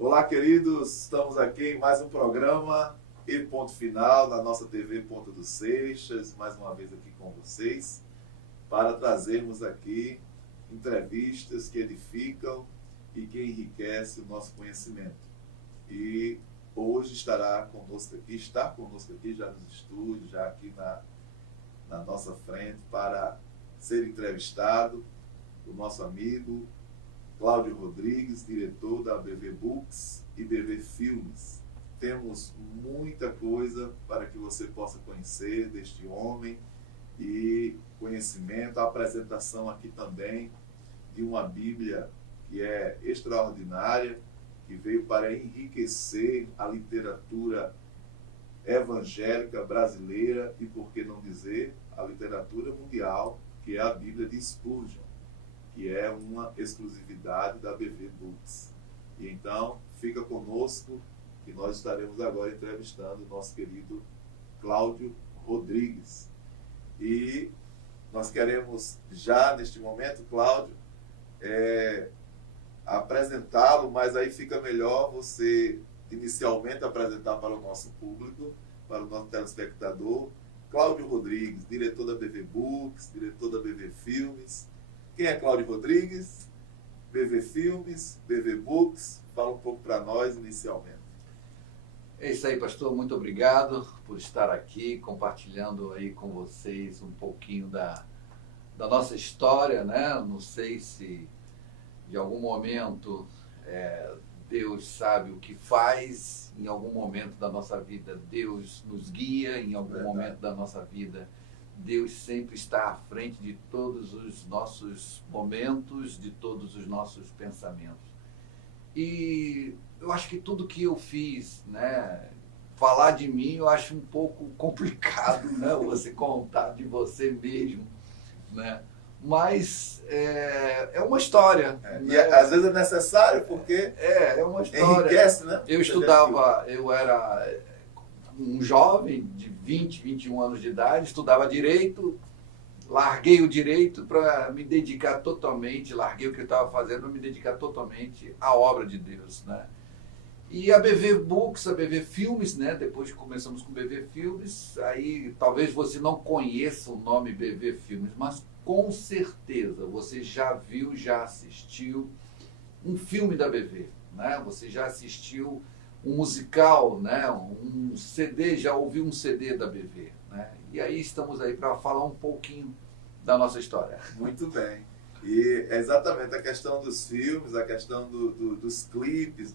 Olá, queridos, estamos aqui em mais um programa e ponto final na nossa TV Ponta dos Seixas, mais uma vez aqui com vocês, para trazermos aqui entrevistas que edificam e que enriquecem o nosso conhecimento. E hoje está conosco aqui já nos estúdios, já aqui na nossa frente, para ser entrevistado o nosso amigo Cláudio Rodrigues, diretor da BV Books e BV Filmes. Temos muita coisa para que você possa conhecer deste homem e conhecimento, a apresentação aqui também de uma Bíblia que é extraordinária, que veio para enriquecer a literatura evangélica brasileira e, por que não dizer, a literatura mundial, que é a Bíblia de Spurgeon, que é uma exclusividade da BV Books. E então, fica conosco, que nós estaremos agora entrevistando o nosso querido Cláudio Rodrigues. E nós queremos já, neste momento, Cláudio, apresentá-lo, mas aí fica melhor você inicialmente apresentar para o nosso público, para o nosso telespectador, Cláudio Rodrigues, diretor da BV Books, diretor da BV Filmes. Quem é Cláudio Rodrigues? BV Filmes, BV Books. Fala um pouco para nós inicialmente. É isso aí, pastor. Muito obrigado por estar aqui compartilhando aí com vocês um pouquinho da nossa história, né? Não sei se de algum momento Deus sabe o que faz, em algum momento da nossa vida Deus nos guia, em algum momento da nossa vida Deus sempre está à frente de todos os nossos momentos, de todos os nossos pensamentos. E eu acho que tudo que eu fiz, né, falar de mim, eu acho um pouco complicado, né, você contar de você mesmo, né? Mas é uma história. Né? E às vezes é necessário, porque é uma história. Enriquece, né? Eu era um jovem de 20, 21 anos de idade, estudava Direito, larguei o Direito para me dedicar totalmente, larguei o que eu estava fazendo para me dedicar totalmente à obra de Deus, né? E a BV Books, a BV Filmes, né? Depois começamos com BV Filmes, aí talvez você não conheça o nome BV Filmes, mas com certeza você já viu, já assistiu um filme da BV, né? Você já assistiu um musical, né? Um CD, já ouviu um CD da BV, né? E aí estamos aí para falar um pouquinho da nossa história. Muito bem. E é exatamente a questão dos filmes, a questão dos clipes,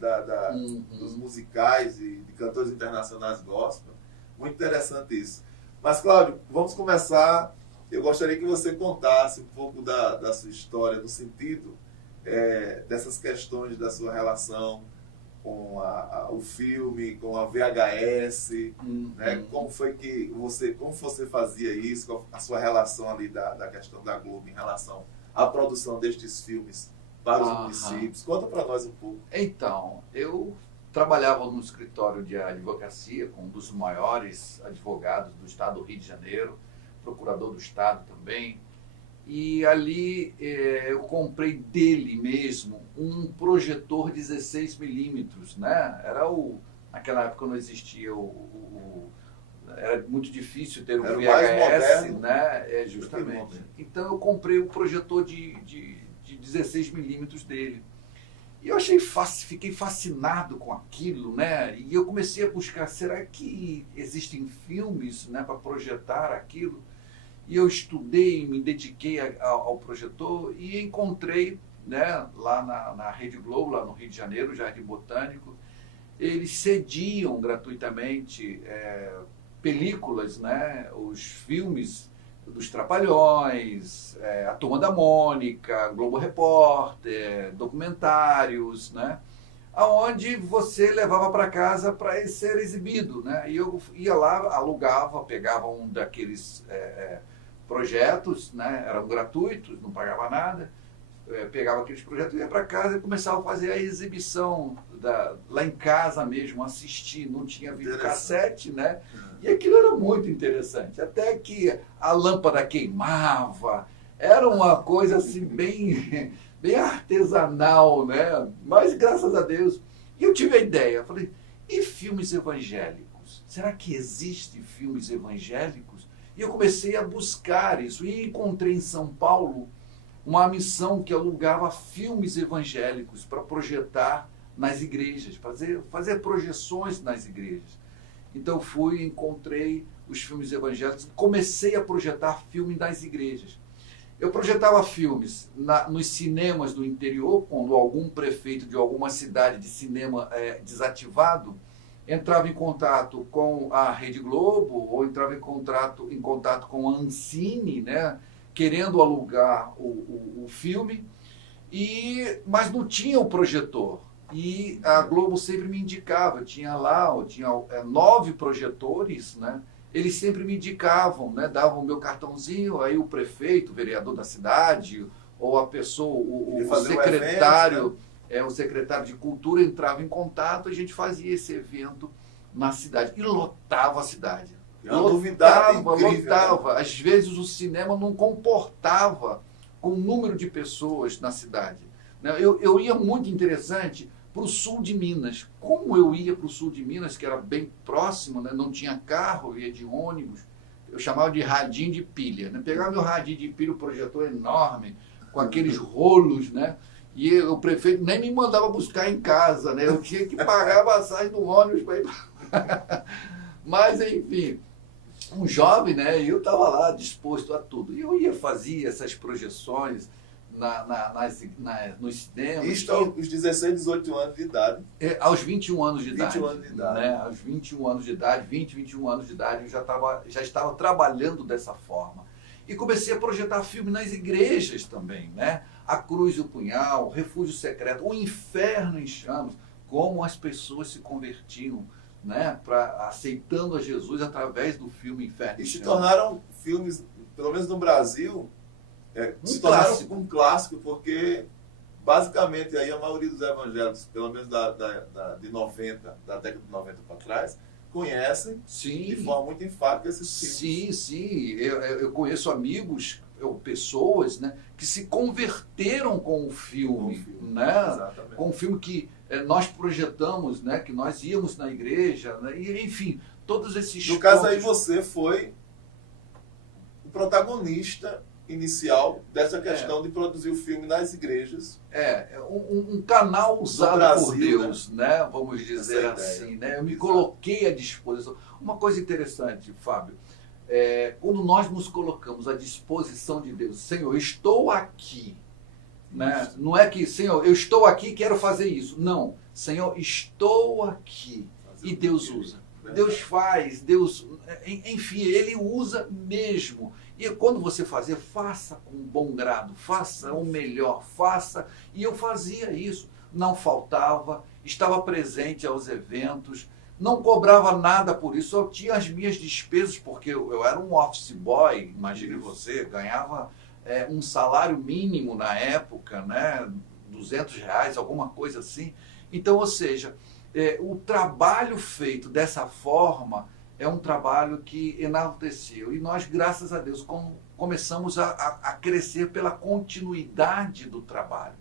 dos musicais e de cantores internacionais gospel. Muito interessante isso. Mas, Cláudio, vamos começar. Eu gostaria que você contasse um pouco da sua história, no sentido dessas questões da sua relação com o filme, com a VHS, né? Como você fazia isso, com a sua relação ali da questão da Globo em relação à produção destes filmes para os municípios. Conta para nós um pouco. Então, eu trabalhava no escritório de advocacia com um dos maiores advogados do estado do Rio de Janeiro, procurador do estado também, e ali eu comprei dele mesmo um projetor 16mm, né? Naquela época não existia era muito difícil ter um era VHS, mais moderno, né? Justamente. Então eu comprei o projetor de 16mm dele. E eu fiquei fascinado com aquilo, né? E eu comecei a buscar, será que existem filmes, né, para projetar aquilo? E eu estudei, me dediquei ao projetor e encontrei, né, lá na Rede Globo, lá no Rio de Janeiro, Jardim Botânico, eles cediam gratuitamente películas, né, os filmes dos Trapalhões, a Turma da Mônica, Globo Repórter, documentários, né, aonde você levava para casa para ser exibido, né? E eu ia lá, alugava, pegava um daqueles projetos, né? Eram gratuitos, não pagava nada, pegava aqueles projetos, ia para casa e começava a fazer a exibição lá em casa mesmo, assistir, não tinha videocassete, né? E aquilo era muito interessante, até que a lâmpada queimava, era uma coisa assim bem artesanal, né? Mas graças a Deus E eu tive a ideia, falei, e filmes evangélicos? Será que existem filmes evangélicos? E eu comecei a buscar isso e encontrei em São Paulo uma missão que alugava filmes evangélicos para projetar nas igrejas, fazer projeções nas igrejas. Então fui, encontrei os filmes evangélicos, comecei a projetar filmes nas igrejas. Eu projetava filmes nos cinemas do interior, quando algum prefeito de alguma cidade de cinema desativado entrava em contato com a Rede Globo ou entrava em contato com a Ancine, né, querendo alugar o filme, mas não tinha o projetor. E a Globo sempre me indicava, eu tinha 9 projetores, né? Eles sempre me indicavam, né? Davam o meu cartãozinho, aí o prefeito, o vereador da cidade, ou a pessoa, o secretário, evento, né? O secretário de cultura entrava em contato, a gente fazia esse evento na cidade. E lotava a cidade. Lotava. Né? Às vezes o cinema não comportava com o número de pessoas na cidade. Eu ia muito interessante para o sul de Minas. Como eu ia para o sul de Minas, que era bem próximo, né? Não tinha carro, eu ia de ônibus, eu chamava de radinho de pilha. Né? Pegava meu radinho de pilha, o projetor enorme, com aqueles rolos, né? E o prefeito nem me mandava buscar em casa, né? Eu tinha que pagar a passagem do ônibus para ir para... Mas, enfim, um jovem, né? Eu estava lá disposto a tudo. E eu fazia essas projeções nos cinemas. Isso aos 16, 18 anos de idade. Aos 21 anos de idade. 21 anos de idade. Né? Aos 21 anos de idade, 21 anos de idade, eu já estava trabalhando dessa forma. E comecei a projetar filme nas igrejas também, né? A Cruz e o Punhal, Refúgio Secreto, O Inferno em Chamas, como as pessoas se convertiam, né? Aceitando a Jesus através do filme Inferno em Chamas. E se tornaram filmes, pelo menos no Brasil, se tornaram clássico. Um clássico, porque basicamente aí a maioria dos evangélicos, pelo menos da década de 90 para trás, conhecem de forma muito enfática esses filmes. Sim. Eu conheço amigos, pessoas, né, que se converteram com o filme, né? Exatamente. Com o filme que nós projetamos, né, que nós íamos na igreja, né? E, enfim, todos esses No caso aí você foi o protagonista inicial dessa questão de produzir o filme nas igrejas. Um canal usado Brasil, por Deus, né? Vamos dizer assim, né? Eu me coloquei à disposição. Uma coisa interessante, Fábio, quando nós nos colocamos à disposição de Deus, Senhor, estou aqui, né? Não é que, Senhor, eu estou aqui e quero fazer isso. Não, Senhor, estou aqui. E Deus usa. Deus faz, Deus, enfim, Ele usa mesmo. E quando você fazer, faça com bom grado, faça o melhor, faça. E eu fazia isso, não faltava, estava presente aos eventos, não cobrava nada por isso, eu tinha as minhas despesas, porque eu era um office boy, imagine você, ganhava um salário mínimo na época, né, R$200, alguma coisa assim. Então, ou seja, o trabalho feito dessa forma é um trabalho que enalteceu. E nós, graças a Deus, começamos a crescer pela continuidade do trabalho.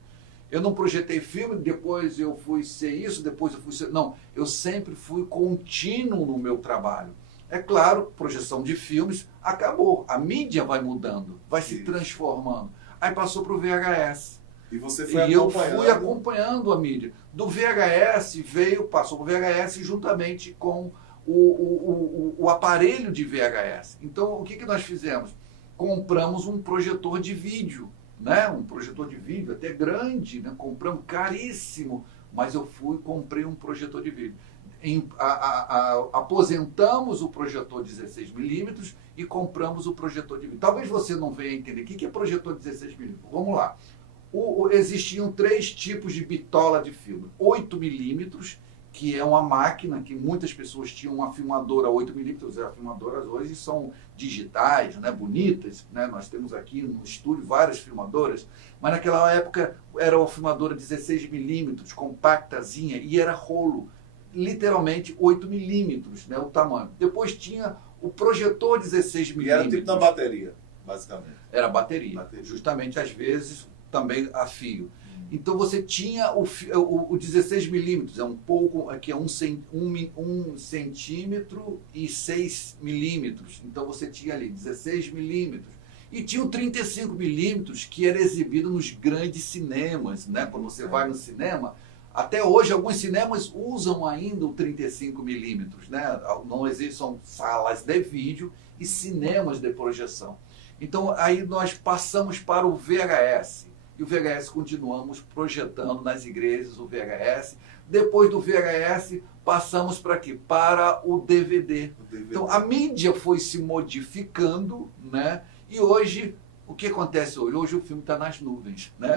Eu não projetei filme, depois eu fui ser isso, depois eu fui ser... Não, eu sempre fui contínuo no meu trabalho. É claro, projeção de filmes acabou. A mídia vai mudando, vai se transformando. Aí passou para o VHS. E você foi eu fui acompanhando a mídia. Do VHS passou para o VHS juntamente com o aparelho de VHS. Então, o que nós fizemos? Compramos um projetor de vídeo, né? Um projetor de vídeo até grande, né? Compramos caríssimo, mas eu comprei um projetor de vídeo. Aposentamos o projetor 16mm e compramos o projetor de vídeo. Talvez você não venha entender o que é projetor 16mm. Vamos lá. Existiam 3 tipos de bitola de filme. 8mm, que é uma máquina que muitas pessoas tinham uma filmadora 8mm, as filmadoras hoje são digitais, né, bonitas, né? Nós temos aqui no estúdio várias filmadoras, mas naquela época era uma filmadora 16mm, compactazinha, e era rolo, literalmente 8mm, né, o tamanho. Depois tinha o projetor 16mm. E era tipo na bateria, basicamente. Era bateria, justamente às vezes também a fio. Então você tinha o 16 milímetros, é um pouco, aqui é 1 centímetro e 6 milímetros. Então você tinha ali 16 milímetros. E tinha o 35 milímetros que era exibido nos grandes cinemas, né? Quando você vai no cinema, até hoje alguns cinemas usam ainda o 35 milímetros, né? Não existem, são salas de vídeo e cinemas de projeção. Então aí nós passamos para o VHS. E o VHS continuamos projetando nas igrejas o VHS. Depois do VHS, passamos para quê? Para o DVD. Então, a mídia foi se modificando, né? E hoje, o que acontece hoje? Hoje o filme está nas nuvens, né?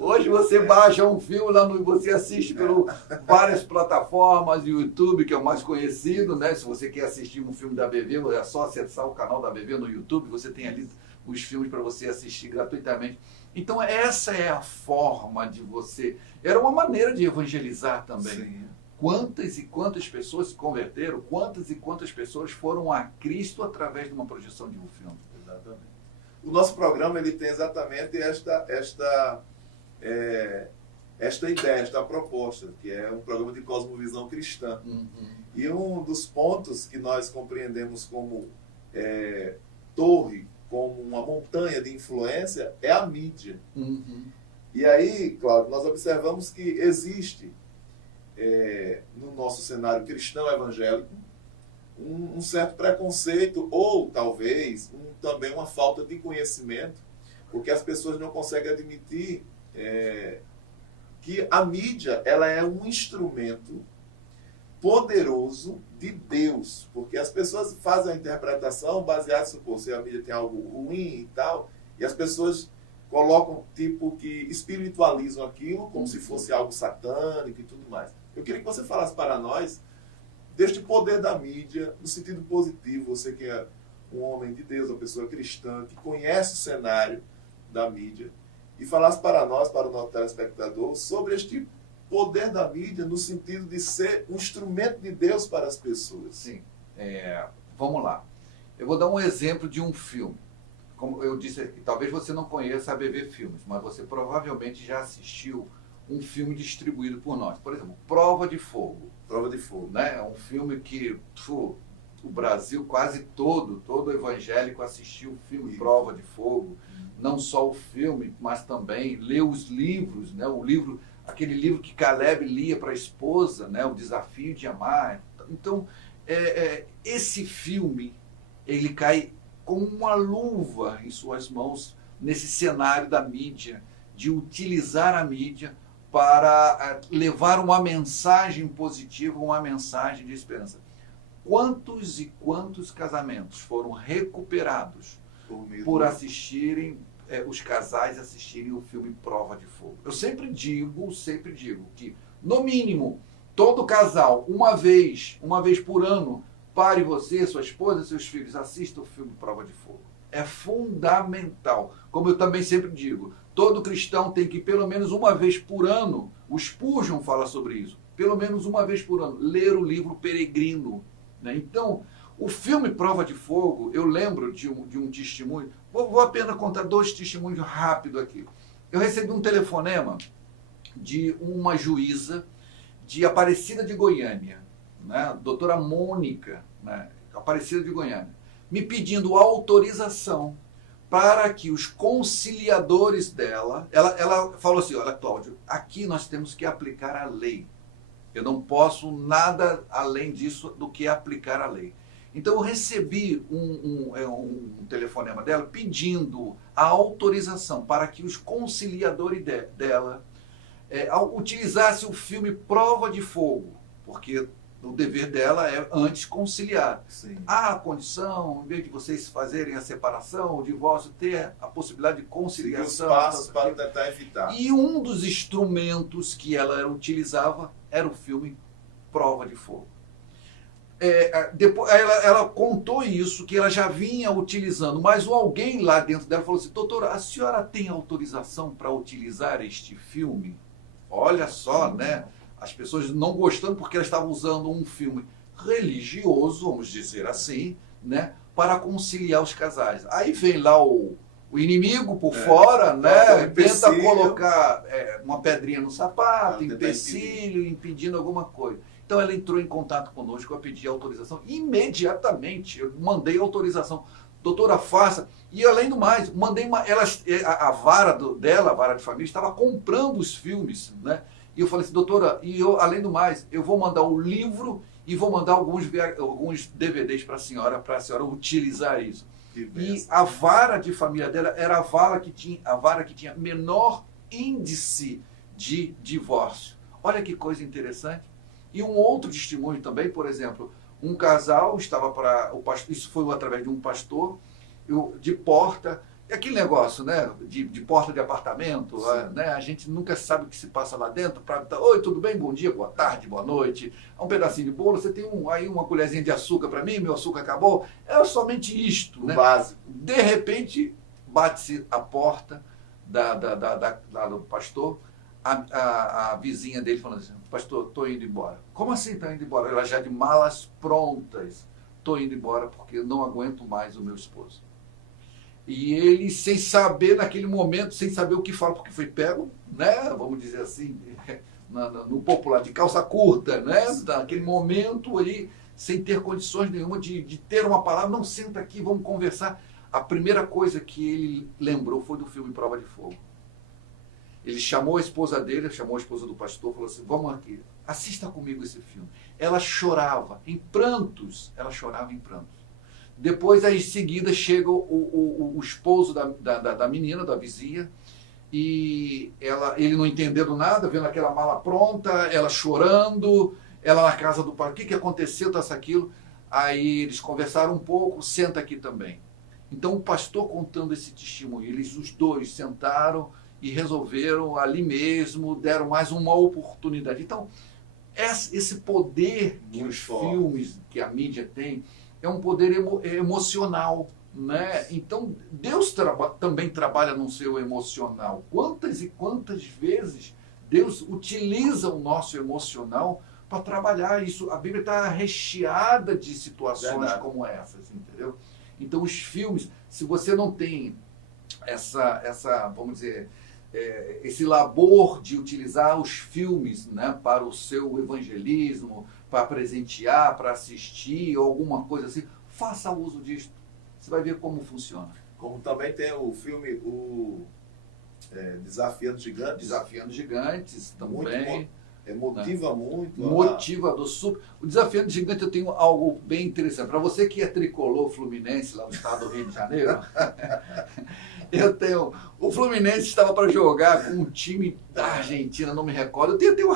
Hoje você baixa um filme, você assiste por várias plataformas, YouTube, que é o mais conhecido, né? Se você quer assistir um filme da BV, é só acessar o canal da BV no YouTube, você tem ali os filmes para você assistir gratuitamente. Então essa é a forma de você... Era uma maneira de evangelizar também. Sim. Quantas e quantas pessoas se converteram, quantas e quantas pessoas foram a Cristo através de uma projeção de um filme. Exatamente. O nosso programa ele tem exatamente esta ideia, esta proposta, que é um programa de cosmovisão cristã. Uhum. E um dos pontos que nós compreendemos como torre, como uma montanha de influência, é a mídia. Uhum. E aí, claro, nós observamos que existe, no nosso cenário cristão evangélico, um certo preconceito, ou talvez também uma falta de conhecimento, porque as pessoas não conseguem admitir que a mídia ela é um instrumento poderoso de Deus, porque as pessoas fazem a interpretação baseada, se a mídia tem algo ruim e tal, e as pessoas colocam tipo que espiritualizam aquilo como se fosse algo satânico e tudo mais. Eu queria que você falasse para nós deste poder da mídia no sentido positivo, você que é um homem de Deus, uma pessoa cristã, que conhece o cenário da mídia, e falasse para nós, para o nosso telespectador, sobre este poder da mídia no sentido de ser um instrumento de Deus para as pessoas. Sim. Vamos lá. Eu vou dar um exemplo de um filme. Como eu disse aqui, talvez você não conheça a BV Filmes, mas você provavelmente já assistiu um filme distribuído por nós. Por exemplo, Prova de Fogo. Prova de Fogo. Né? É um filme que o Brasil quase todo evangélico assistiu o filme Prova de Fogo. Não só o filme, mas também leu os livros, né? Aquele livro que Caleb lia para a esposa, né? O Desafio de Amar. Então, esse filme, ele cai como uma luva em suas mãos nesse cenário da mídia, de utilizar a mídia para levar uma mensagem positiva, uma mensagem de esperança. Quantos e quantos casamentos foram recuperados por assistirem, os casais assistirem o filme Prova de Fogo? Eu sempre digo que, no mínimo, todo casal, uma vez por ano, pare você, sua esposa, seus filhos, assista o filme Prova de Fogo. É fundamental. Como eu também sempre digo, todo cristão tem que, pelo menos uma vez por ano, o Spurgeon fala sobre isso, pelo menos uma vez por ano, ler o livro Peregrino. Né? Então, o filme Prova de Fogo, eu lembro de um testemunho, vou apenas contar 2 testemunhos rápidos aqui. Eu recebi um telefonema de uma juíza de Aparecida de Goiânia, né? Doutora Mônica, né? Aparecida de Goiânia, me pedindo autorização para que os conciliadores dela... Ela falou assim, olha, Cláudio, aqui nós temos que aplicar a lei. Eu não posso nada além disso do que aplicar a lei. Então eu recebi um telefonema dela pedindo a autorização para que os conciliadores dela utilizassem o filme Prova de Fogo, porque o dever dela é antes conciliar. Sim. Há a condição, em vez de vocês fazerem a separação, o divórcio, ter a possibilidade de conciliação. Os passos para tentar evitar. E um dos instrumentos que ela utilizava era o filme Prova de Fogo. Depois ela contou isso, que ela já vinha utilizando, mas alguém lá dentro dela falou assim, doutora, a senhora tem autorização para utilizar este filme? Olha só, né? As pessoas não gostando porque elas estavam usando um filme religioso, vamos dizer assim, né? Para conciliar os casais. Aí vem lá o o inimigo por fora, né? Tenta colocar uma pedrinha no sapato, empecilho, impedindo alguma coisa. Então ela entrou em contato conosco, eu pedi autorização imediatamente, eu mandei autorização. Doutora, faça. E além do mais, mandei a vara dela, a vara de família, estava comprando os filmes, né? E eu falei assim, doutora, e eu, além do mais, eu vou mandar o livro e vou mandar alguns DVDs para a senhora utilizar isso. E a vara de família dela era a vara que tinha menor índice de divórcio. Olha que coisa interessante. E um outro testemunho também, por exemplo, um casal estava isso foi através de um pastor, de porta, aquele negócio, né, de porta de apartamento, né, a gente nunca sabe o que se passa lá dentro, oi, tudo bem? Bom dia, boa tarde, boa noite, um pedacinho de bolo, você tem aí uma colherzinha de açúcar para mim, meu açúcar acabou, é somente isto, né? Básico. De repente, bate-se a porta lá do pastor, a vizinha dele falando assim, pastor, estou indo embora. Como assim está indo embora? Ela já de malas prontas, estou indo embora porque eu não aguento mais o meu esposo. E ele, sem saber, naquele momento, sem saber o que fala, porque foi pego, né, vamos dizer assim, no popular, de calça curta, né, naquele momento ali, sem ter condições nenhuma de ter uma palavra, não, senta aqui, vamos conversar. A primeira coisa que ele lembrou foi do filme Prova de Fogo. Ele chamou a esposa dele, chamou a esposa do pastor, falou assim, vamos aqui, assista comigo esse filme. Ela chorava em prantos, Depois, aí, em seguida, chega o esposo da menina, da vizinha, e ele não entendendo nada, vendo aquela mala pronta, ela chorando, ela na casa do pai, o que aconteceu, aquilo. Aí eles conversaram um pouco, senta aqui também. Então o pastor contando esse testemunho, os dois sentaram e resolveram ali mesmo, deram mais uma oportunidade. Então, esse poder que os filmes, que a mídia tem, é um poder emocional, né? Então, Deus também trabalha no seu emocional. Quantas e quantas vezes Deus utiliza o nosso emocional para trabalhar isso? A Bíblia está recheada de situações como essas, entendeu? Então, os filmes, se você não tem vamos dizer, esse labor de utilizar os filmes, né, para o seu evangelismo, para presentear, para assistir, ou alguma coisa assim, faça uso disso. Você vai ver como funciona. Como também tem o filme Desafiando Gigantes. Desafiando Gigantes também. Motiva muito. Motivador, super. O Desafiando Gigante, eu tenho algo bem interessante. Para você que é tricolor fluminense lá no estado do Rio de Janeiro, o Fluminense estava para jogar com um time da Argentina, não me recordo. Eu tenho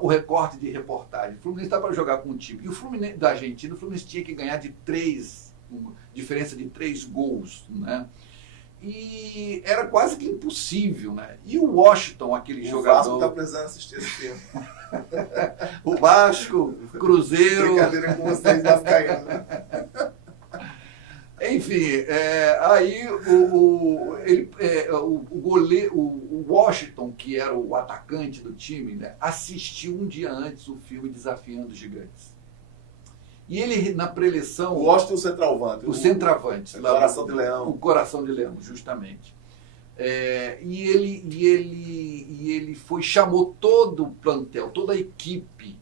o recorte de reportagem. O Fluminense estava para jogar com um time. E o Fluminense da Argentina, o Fluminense tinha que ganhar diferença de 3 gols, né? E era quase que impossível, né? E o Washington, aquele jogador... O Vasco está precisando assistir esse filme. O Vasco, Cruzeiro... Brincadeira com vocês, vascaínos. Enfim, aí o Washington, que era o atacante do time, né, assistiu um dia antes o filme Desafiando Gigantes. E ele, na preleção... O Washington, o centroavante. O centroavante. O Coração de Leão. O Coração de Leão, justamente. E ele chamou todo o plantel, toda a equipe.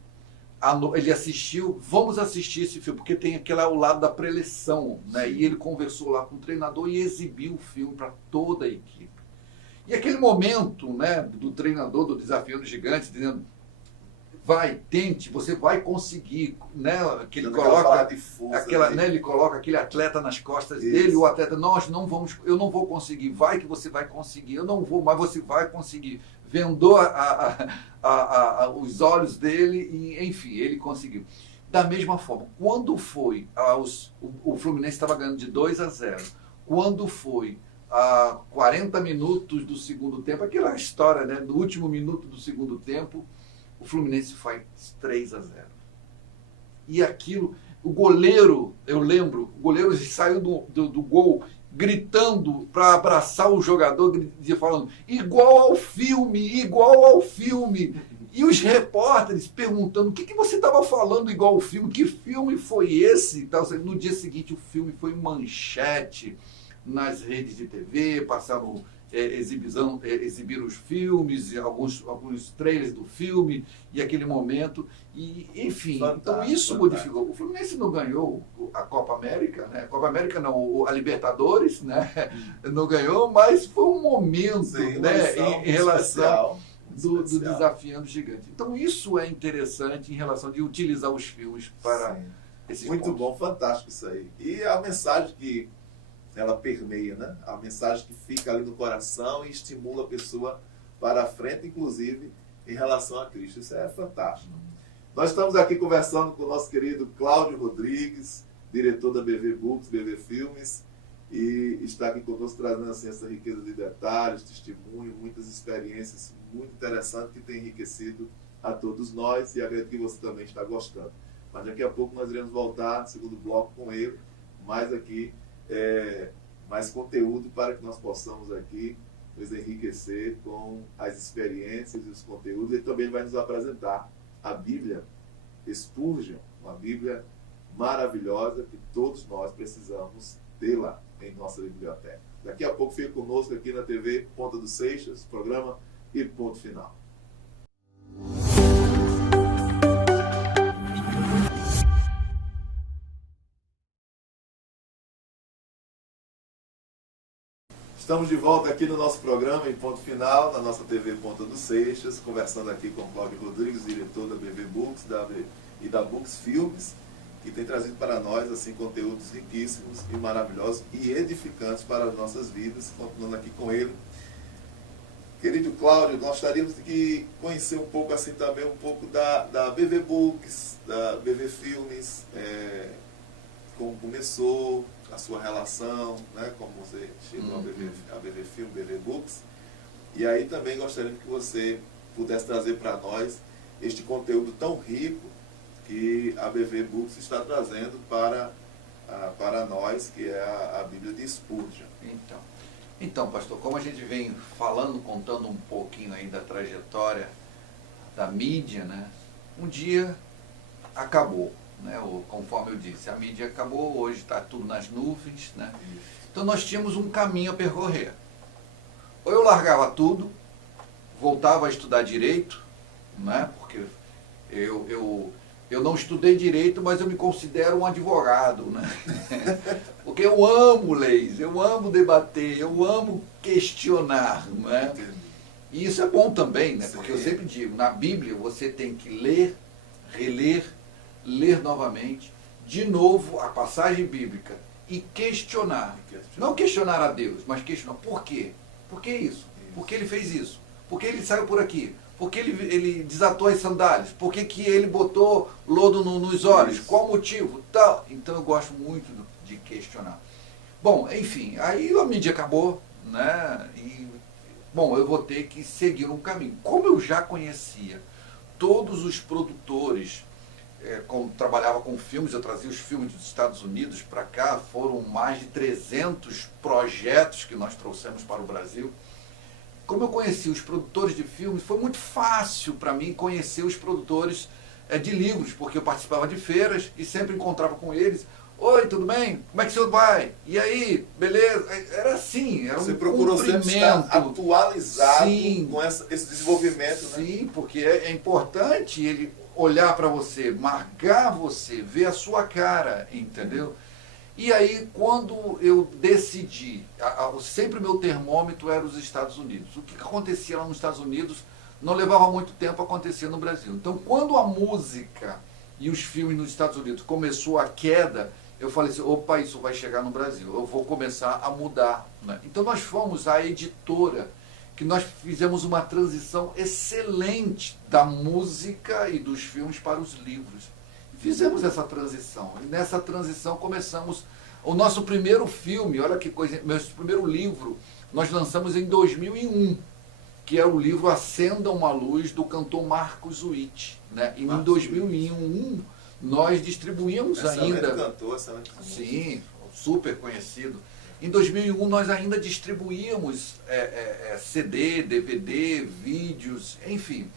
Ele assistiu, vamos assistir esse filme, porque tem o lado da preleção, né? E ele conversou lá com o treinador e exibiu o filme para toda a equipe. E aquele momento, né, do treinador do Desafio dos Gigantes, dizendo, vai, tente, você vai conseguir, né? Que ele coloca ele coloca aquele atleta nas costas dele, o atleta, eu não vou conseguir, vai que você vai conseguir, eu não vou, mas você vai conseguir. Vendou os olhos dele e, enfim, ele conseguiu. Da mesma forma, quando foi o Fluminense estava ganhando de 2-0, quando foi a 40 minutos do segundo tempo, aquela história, né, do último minuto do segundo tempo, o Fluminense faz 3-0. E aquilo, o goleiro, eu lembro, o goleiro saiu do gol gritando para abraçar o jogador, falando, igual ao filme, igual ao filme. E os repórteres perguntando, o que você estava falando igual ao filme? Que filme foi esse? No dia seguinte, o filme foi manchete. nas redes de TV, passaram exibir os filmes, alguns trailers do filme e aquele momento. E, enfim, então isso modificou. O Fluminense não ganhou a Copa América, né? A Copa América não, a Libertadores, né? Não ganhou, mas foi um momento, sim, né? Em relação do Desafiando o Gigante. Então isso é interessante em relação de utilizar os filmes para esses muito pontos. Bom, fantástico isso aí. E a mensagem que ela permeia, né? A mensagem que fica ali no coração e estimula a pessoa para a frente, inclusive em relação a Cristo. Isso é fantástico. Nós estamos aqui conversando com o nosso querido Cláudio Rodrigues, diretor da BV Books, BV Filmes, e está aqui conosco trazendo assim, essa riqueza de detalhes, testemunho, muitas experiências muito interessantes que têm enriquecido a todos nós, e acredito que você também está gostando. Mas daqui a pouco nós iremos voltar no segundo bloco com ele, mais aqui, mais conteúdo para que nós possamos aqui nos enriquecer com as experiências e os conteúdos. Ele também vai nos apresentar a Bíblia Spurgeon, uma Bíblia maravilhosa que todos nós precisamos tê-la em nossa biblioteca. Daqui a pouco fica conosco aqui na TV Ponta dos Seixas, programa e ponto final. Estamos de volta aqui no nosso programa, em ponto final, na nossa TV Ponta dos Seixas, conversando aqui com o Cláudio Rodrigues, diretor da BV Books e da Books Filmes, que tem trazido para nós assim, conteúdos riquíssimos e maravilhosos e edificantes para as nossas vidas. Continuando aqui com ele. Querido Cláudio, nós gostaríamos de conhecer um pouco assim também, um pouco da BV Books, da BV Filmes, como começou a sua relação, né, como você chegou a BV Film, BV Books. E aí também gostaríamos que você pudesse trazer para nós este conteúdo tão rico que a BV Books está trazendo para nós, que é a Bíblia de Spurgeon. Então, pastor, como a gente vem falando, contando um pouquinho aí da trajetória da mídia, né, um dia acabou. Né, conforme eu disse, a mídia acabou, hoje está tudo nas nuvens, né? Então nós tínhamos um caminho a percorrer. Ou eu largava tudo, voltava a estudar direito, né? Porque eu não estudei direito, mas eu me considero um advogado, né? Porque eu amo leis, eu amo debater, eu amo questionar, né? E isso é bom também, né? Porque eu sempre digo, na Bíblia você tem que ler, reler, ler novamente, de novo a passagem bíblica e questionar. Não questionar a Deus, mas questionar por quê? Por que isso? Por que ele fez isso? Por que ele saiu por aqui? Por que ele desatou as sandálias? Por que ele botou lodo nos olhos? Qual o motivo? Tal. Então eu gosto muito de questionar. Bom, enfim, aí a mídia acabou, né? E, bom, eu vou ter que seguir um caminho. Como eu já conhecia todos os produtores, como trabalhava com filmes, eu trazia os filmes dos Estados Unidos para cá, foram mais de 300 projetos que nós trouxemos para o Brasil. Como eu conheci os produtores de filmes, foi muito fácil para mim conhecer os produtores de livros, porque eu participava de feiras e sempre encontrava com eles. Oi, tudo bem? Como é que o senhor vai? E aí, beleza? Era assim, era Você procurou sempre estar atualizado com esse desenvolvimento, né? Sim, porque é importante ele olhar para você, marcar você, ver a sua cara, entendeu? E aí, quando eu decidi, sempre o meu termômetro era os Estados Unidos. O que acontecia lá nos Estados Unidos não levava muito tempo a acontecer no Brasil. Então, quando a música e os filmes nos Estados Unidos começou a queda, eu falei assim, opa, isso vai chegar no Brasil, eu vou começar a mudar, né? Então, nós fomos a editora, que nós fizemos uma transição excelente da música e dos filmes para os livros. Fizemos essa transição. E nessa transição começamos o nosso primeiro filme, olha que coisa, nosso primeiro livro, nós lançamos em 2001, que é o livro Acenda uma Luz, do cantor Marcos Witt, né? E em 2001 nós distribuímos ainda... Cantor, sim, super conhecido. Em 2001 nós ainda distribuíamos CD, DVD, vídeos, enfim.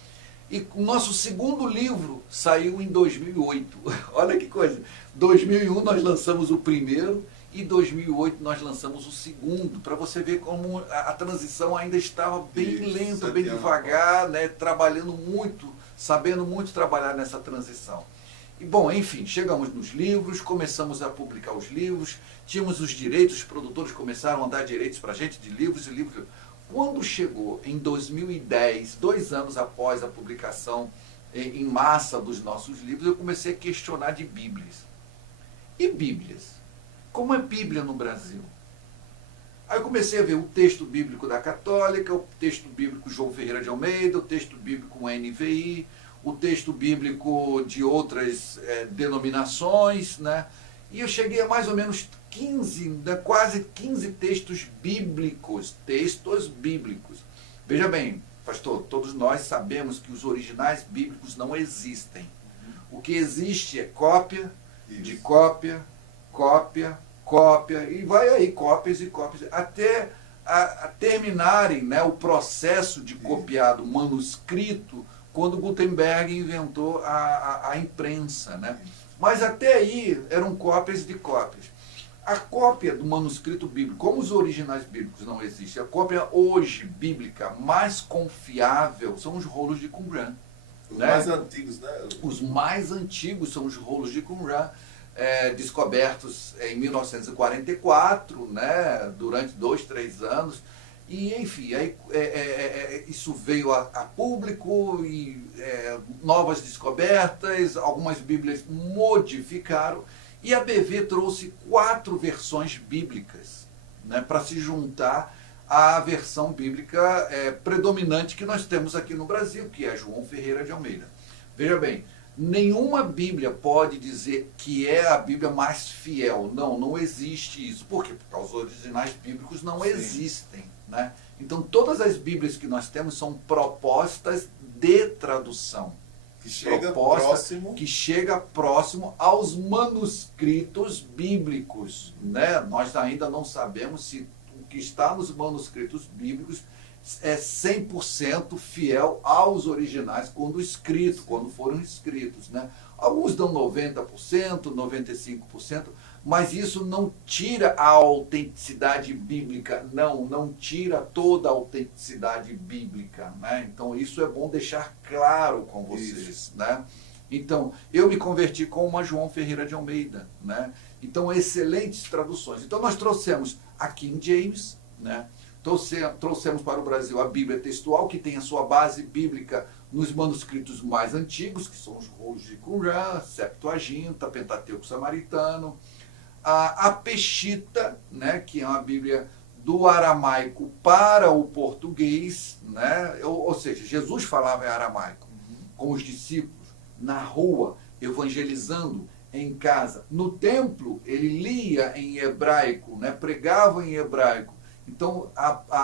E o nosso segundo livro saiu em 2008. Olha que coisa. 2001 nós lançamos o primeiro e em 2008 nós lançamos o segundo, para você ver como a transição ainda estava bem lenta, bem devagar, né? Trabalhando muito, sabendo muito trabalhar nessa transição. E bom, enfim, chegamos nos livros, começamos a publicar os livros, tínhamos os direitos, os produtores começaram a dar direitos para a gente de livros e livros. Quando chegou em 2010, 2 anos após a publicação em massa dos nossos livros, eu comecei a questionar de Bíblias. E Bíblias? Como é Bíblia no Brasil? Aí eu comecei a ver o texto bíblico da Católica, o texto bíblico João Ferreira de Almeida, o texto bíblico NVI, o texto bíblico de outras denominações, né? E eu cheguei a mais ou menos 15, né, quase 15 textos bíblicos. Veja bem, pastor, todos nós sabemos que os originais bíblicos não existem. O que existe é cópia, de cópia, e vai aí cópias e cópias, até a terminarem, né, o processo de copiado manuscrito, quando Gutenberg inventou a imprensa, né? Mas até aí eram cópias de cópias. A cópia do manuscrito bíblico, como os originais bíblicos não existem, a cópia hoje bíblica mais confiável são os rolos de Qumran. Os mais antigos, né? Os mais antigos são os rolos de Qumran, descobertos em 1944, né? Durante 2, 3 anos. E, enfim, aí, isso veio a público e novas descobertas, algumas Bíblias modificaram, e a BV trouxe 4 versões bíblicas, né, para se juntar à versão bíblica predominante que nós temos aqui no Brasil, que é João Ferreira de Almeida. Veja bem, nenhuma Bíblia pode dizer que é a Bíblia mais fiel. Não existe isso. Por quê? Porque os originais bíblicos não existem. Né? Então, todas as Bíblias que nós temos são propostas de tradução. Que chega próximo aos manuscritos bíblicos. Né? Nós ainda não sabemos se o que está nos manuscritos bíblicos é 100% fiel aos originais quando foram escritos. Né? Alguns dão 90%, 95%, mas isso não tira a autenticidade bíblica, não tira toda a autenticidade bíblica. Né? Então isso é bom deixar claro com vocês. Né? Então, eu me converti com uma João Ferreira de Almeida. Né? Então, excelentes traduções. Então, nós trouxemos a King James, né? Trouxemos para o Brasil a Bíblia textual, que tem a sua base bíblica nos manuscritos mais antigos, que são os rolos de Qumran, Septuaginta, Pentateuco Samaritano, a Peshitta, né, que é uma Bíblia do aramaico para o português, né? Ou seja, Jesus falava em aramaico com os discípulos, na rua, evangelizando, em casa. No templo, ele lia em hebraico, né, pregava em hebraico. Então,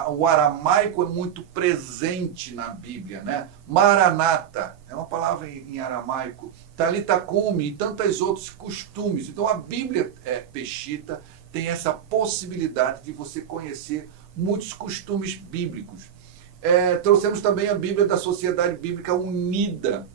o aramaico é muito presente na Bíblia, né? Maranata, é uma palavra em aramaico. Talita Cumi e tantos outros costumes. Então, a Bíblia Peshitta tem essa possibilidade de você conhecer muitos costumes bíblicos. Trouxemos também a Bíblia da Sociedade Bíblica Unida,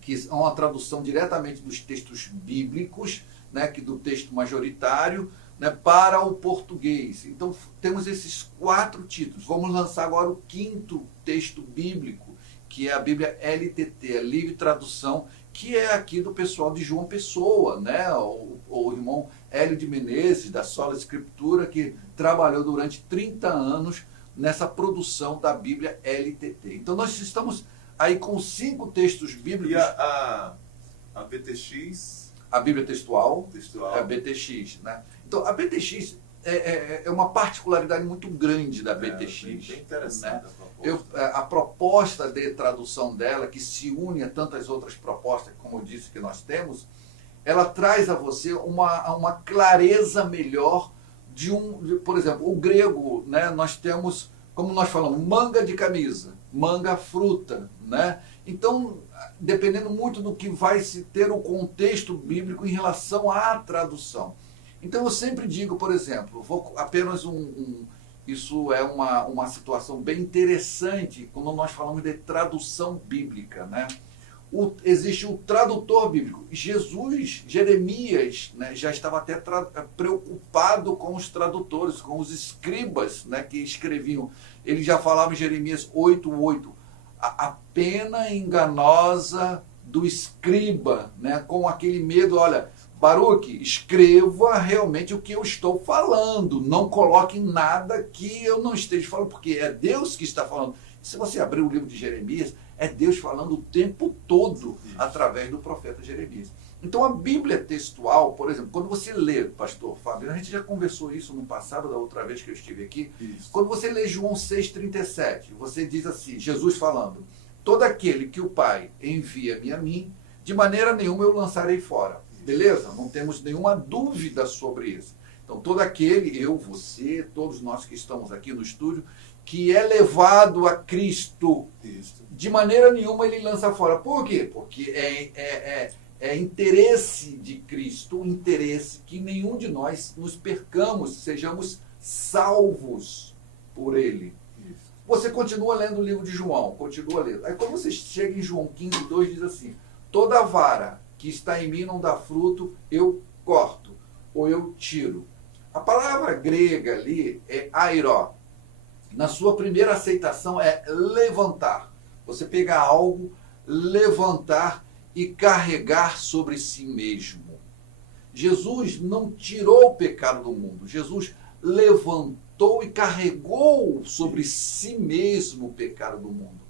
que é uma tradução diretamente dos textos bíblicos, né, que do texto majoritário, né, para o português. Então, temos esses 4 títulos. Vamos lançar agora o 5º texto bíblico, que é a Bíblia LTT, a Livre Tradução, que é aqui do pessoal de João Pessoa, né, o irmão Hélio de Menezes, da Sola Escritura, que trabalhou durante 30 anos nessa produção da Bíblia LTT. Então, nós estamos aí com 5 textos bíblicos. E a BTX? A Bíblia textual. É a BTX, né? Então, a BTX é uma particularidade muito grande da BTX. Bem interessante, né? A proposta de tradução dela, que se une a tantas outras propostas, como eu disse, que nós temos, ela traz a você uma clareza melhor por exemplo, o grego, né? Nós temos, como nós falamos, manga de camisa, manga fruta, né? Então, dependendo muito do que vai se ter o contexto bíblico em relação à tradução. Então, eu sempre digo, por exemplo, vou apenas isso é uma situação bem interessante quando nós falamos de tradução bíblica, né? existe o tradutor bíblico. Jeremias, né, já estava até preocupado com os tradutores, com os escribas, né, que escreviam. Ele já falava em Jeremias 8:8, a pena enganosa do escriba, né, com aquele medo, olha, Baruque, escreva realmente o que eu estou falando, não coloque nada que eu não esteja falando, porque é Deus que está falando. Se você abrir o livro de Jeremias, é Deus falando o tempo todo através do profeta Jeremias. Então a Bíblia textual, por exemplo, quando você lê, pastor Fábio, a gente já conversou isso no passado, da outra vez que eu estive aqui, quando você lê João 6,37, você diz assim, Jesus falando, todo aquele que o Pai envia-me a mim, de maneira nenhuma eu lançarei fora. Beleza? Não temos nenhuma dúvida sobre isso. Então todo aquele, eu, você, todos nós que estamos aqui no estúdio, que é levado a Cristo, de maneira nenhuma ele lança fora. Por quê? Porque é interesse de Cristo, interesse que nenhum de nós nos percamos, sejamos salvos por ele. Você continua lendo o livro de João, continua lendo. Aí quando você chega em João 15:2, diz assim, toda vara que está em mim não dá fruto, eu corto, ou eu tiro. A palavra grega ali é airó. Na sua primeira aceitação é levantar. Você pegar algo, levantar e carregar sobre si mesmo. Jesus não tirou o pecado do mundo. Jesus levantou e carregou sobre si mesmo o pecado do mundo.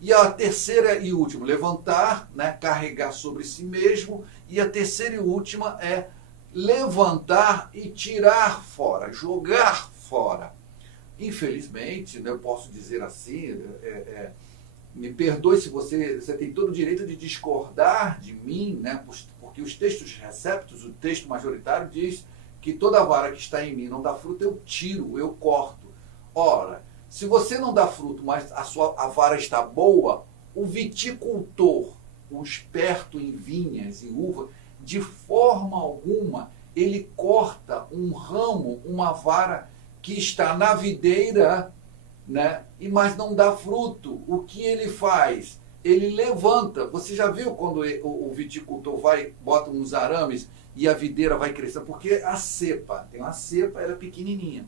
E a terceira e última, levantar, né, carregar sobre si mesmo. E a terceira e última é levantar e tirar fora, jogar fora. Infelizmente, né, eu posso dizer assim, me perdoe se você tem todo o direito de discordar de mim, né, porque os textos receptos, o texto majoritário diz que toda vara que está em mim não dá fruto, eu tiro, eu corto. Ora, se você não dá fruto, mas a vara está boa, o viticultor, o esperto em vinhas e uva, de forma alguma, ele corta um ramo, uma vara que está na videira, né, mas não dá fruto. O que ele faz? Ele levanta. Você já viu quando o viticultor bota uns arames e a videira vai crescendo? Porque a cepa, tem uma cepa, ela é pequenininha.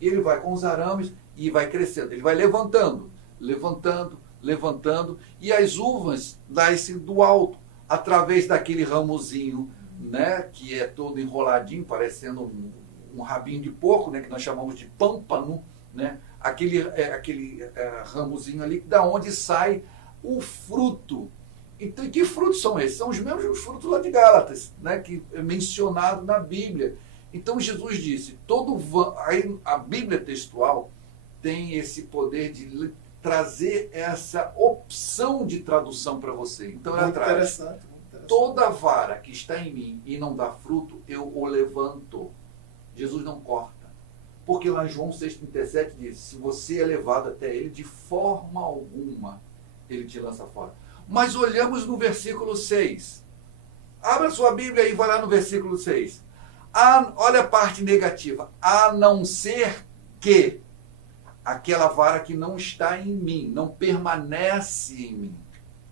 Ele vai com os arames e vai crescendo. Ele vai levantando, levantando, levantando. E as uvas nascem do alto, através daquele ramozinho, né, que é todo enroladinho, parecendo um rabinho de porco, né, que nós chamamos de pâmpano, né, aquele ramozinho ali, da onde sai o fruto. Então, e que frutos são esses? São os mesmos frutos lá de Gálatas, né, que é mencionado na Bíblia. Então Jesus disse, aí a Bíblia textual tem esse poder de trazer essa opção de tradução para você. Então ela traz, toda vara que está em mim e não dá fruto, eu o levanto. Jesus não corta. Porque lá em João 6,37 diz, se você é levado até ele, de forma alguma ele te lança fora. Mas olhamos no versículo 6. Abra sua Bíblia e vai lá no versículo 6. Olha a parte negativa. A não ser que aquela vara que não está em mim, não permanece em mim.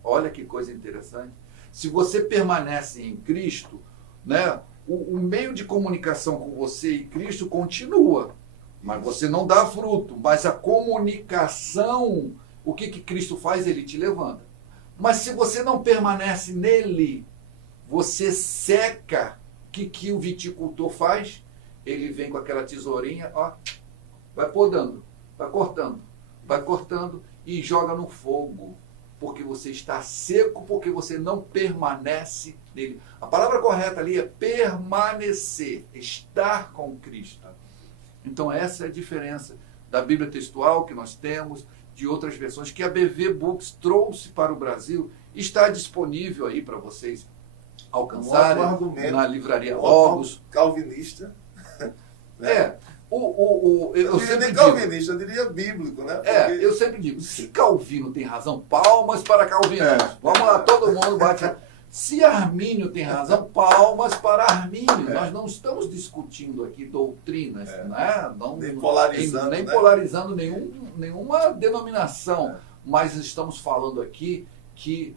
Olha que coisa interessante. Se você permanece em Cristo, né, o meio de comunicação com você e Cristo continua, mas você não dá fruto. Mas a comunicação, o que Cristo faz? Ele te levanta. Mas se você não permanece nele, você seca. O que o viticultor faz? Ele vem com aquela tesourinha, ó, vai podando, vai cortando e joga no fogo. Porque você está seco, porque você não permanece nele. A palavra correta ali é permanecer, estar com Cristo. Então essa é a diferença da Bíblia textual que nós temos, de outras versões que a BV Books trouxe para o Brasil, está disponível aí para vocês alcançarem na livraria Logos. Calvinista. Né? Eu sempre digo, calvinista, eu diria bíblico, né? Porque... eu sempre digo, se Calvino tem razão, palmas para Calvino. Vamos lá, todo mundo bate. Se Armínio tem razão, palmas para Armínio. Nós não estamos discutindo aqui doutrinas, né? Nem polarizando nenhuma denominação, mas estamos falando aqui que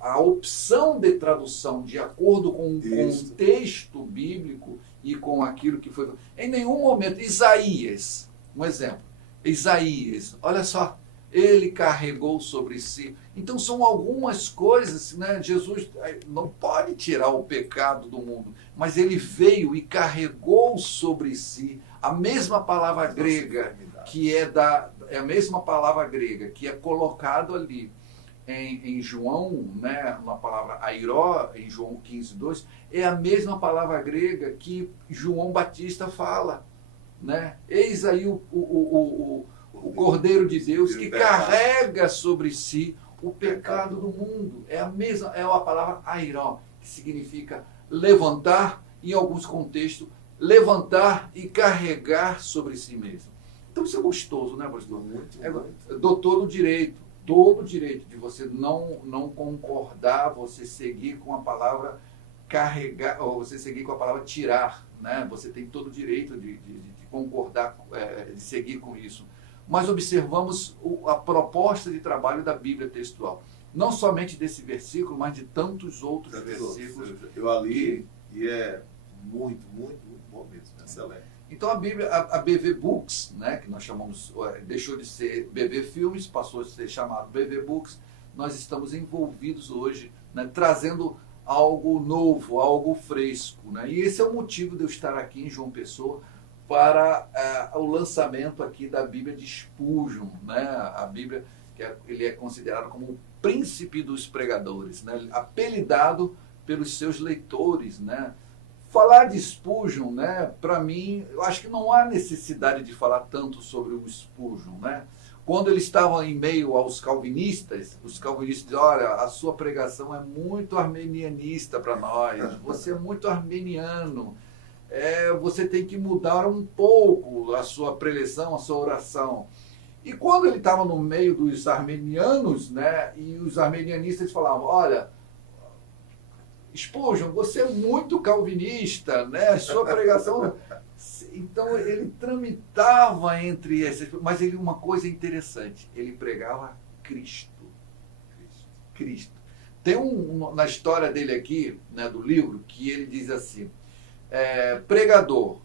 a opção de tradução de acordo com o contexto bíblico e com aquilo que foi... Em nenhum momento, Isaías, um exemplo, Isaías, olha só, ele carregou sobre si. Então são algumas coisas, né? Jesus não pode tirar o pecado do mundo, mas ele veio e carregou sobre si a mesma palavra grega, que é a mesma palavra grega, que é colocado ali em João, né, na palavra airó, em João 15:2, é a mesma palavra grega que João Batista fala, né? Eis aí o Cordeiro de Deus que carrega sobre si o pecado do mundo. É a mesma, é a palavra airó, que significa levantar, em alguns contextos, levantar e carregar sobre si mesmo. Então isso é gostoso, né, pastor? Dou todo o direito de você não concordar, você seguir com a palavra carregar, ou você seguir com a palavra tirar, né? Você tem todo o direito de concordar, de seguir com isso. Mas observamos a proposta de trabalho da Bíblia textual. Não somente desse versículo, mas de tantos outros versículos. Eu li e é muito bom mesmo, excelente. Então a Bíblia, a BV Books, né, que nós chamamos, deixou de ser BV Filmes, passou a ser chamado BV Books, nós estamos envolvidos hoje, né, trazendo algo novo, algo fresco, né? E esse é o motivo de eu estar aqui em João Pessoa para o lançamento aqui da Bíblia de Spurgeon, né? A Bíblia, ele é considerado como o príncipe dos pregadores, né? Apelidado pelos seus leitores, né? Falar de Spurgeon, né, para mim, eu acho que não há necessidade de falar tanto sobre o Spurgeon, né? Quando ele estava em meio aos calvinistas, os calvinistas diziam, olha, a sua pregação é muito armenianista para nós, você é muito armeniano, você tem que mudar um pouco a sua preleção, a sua oração. E quando ele estava no meio dos armenianos, né, e os armenianistas falavam, olha, Spurgeon, você é muito calvinista, né? A sua pregação... Então ele tramitava entre esses... Mas ele, uma coisa interessante, ele pregava Cristo. Tem na história dele aqui, né, do livro, que ele diz assim, pregador,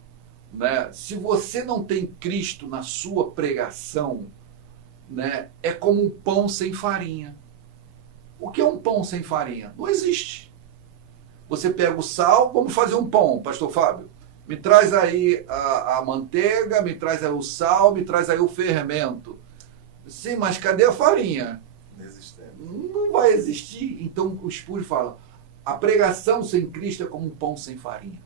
né, se você não tem Cristo na sua pregação, né, é como um pão sem farinha. O que é um pão sem farinha? Não existe. Você pega o sal, vamos fazer um pão, pastor Fábio. Me traz aí a manteiga, me traz aí o sal, me traz aí o fermento. Sim, mas cadê a farinha? Inexistente. Não vai existir. Então o Spurgeon fala, a pregação sem Cristo é como um pão sem farinha.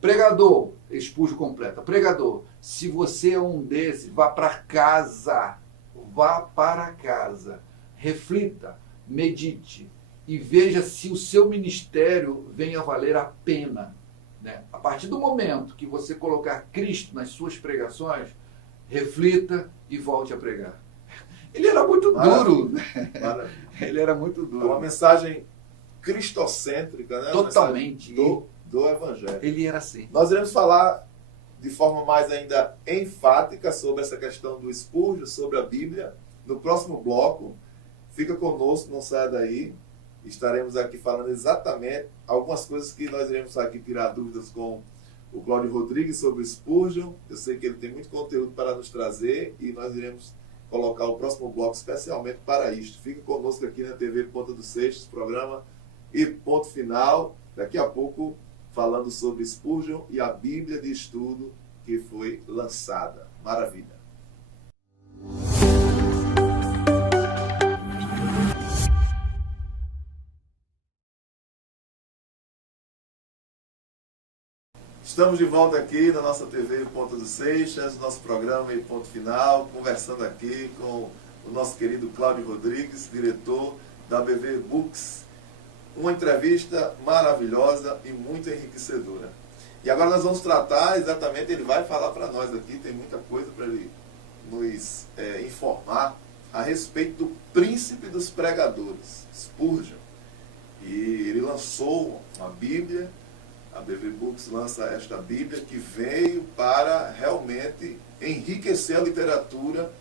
Pregador, Spurgeon completa, pregador, se você é um desses, vá para casa, reflita, medite, e veja se o seu ministério vem a valer a pena, né? A partir do momento que você colocar Cristo nas suas pregações, reflita e volte a pregar. Ele era muito duro. Maravilha. Ele era muito duro. É uma mensagem cristocêntrica, né? Totalmente. Do Evangelho. Ele era assim. Nós iremos falar de forma mais ainda enfática sobre essa questão do Spurgeon, sobre a Bíblia, no próximo bloco. Fica conosco, não saia daí. Estaremos aqui falando exatamente algumas coisas que nós iremos aqui tirar dúvidas com o Cláudio Rodrigues sobre o Spurgeon. Eu sei que ele tem muito conteúdo para nos trazer e nós iremos colocar o próximo bloco especialmente para isto. Fique conosco aqui na TV Ponta dos Seixas, programa e ponto final. Daqui a pouco falando sobre Spurgeon e a Bíblia de Estudo que foi lançada. Maravilha! Estamos de volta aqui na nossa TV Ponta dos Seixas, nosso programa e ponto final, conversando aqui com o nosso querido Cláudio Rodrigues, diretor da BV Books. Uma entrevista maravilhosa e muito enriquecedora. E agora nós vamos tratar exatamente, ele vai falar para nós aqui, tem muita coisa para ele nos informar a respeito do príncipe dos pregadores, Spurgeon. E ele lançou uma Bíblia. A BV Books lança esta Bíblia que veio para realmente enriquecer a literatura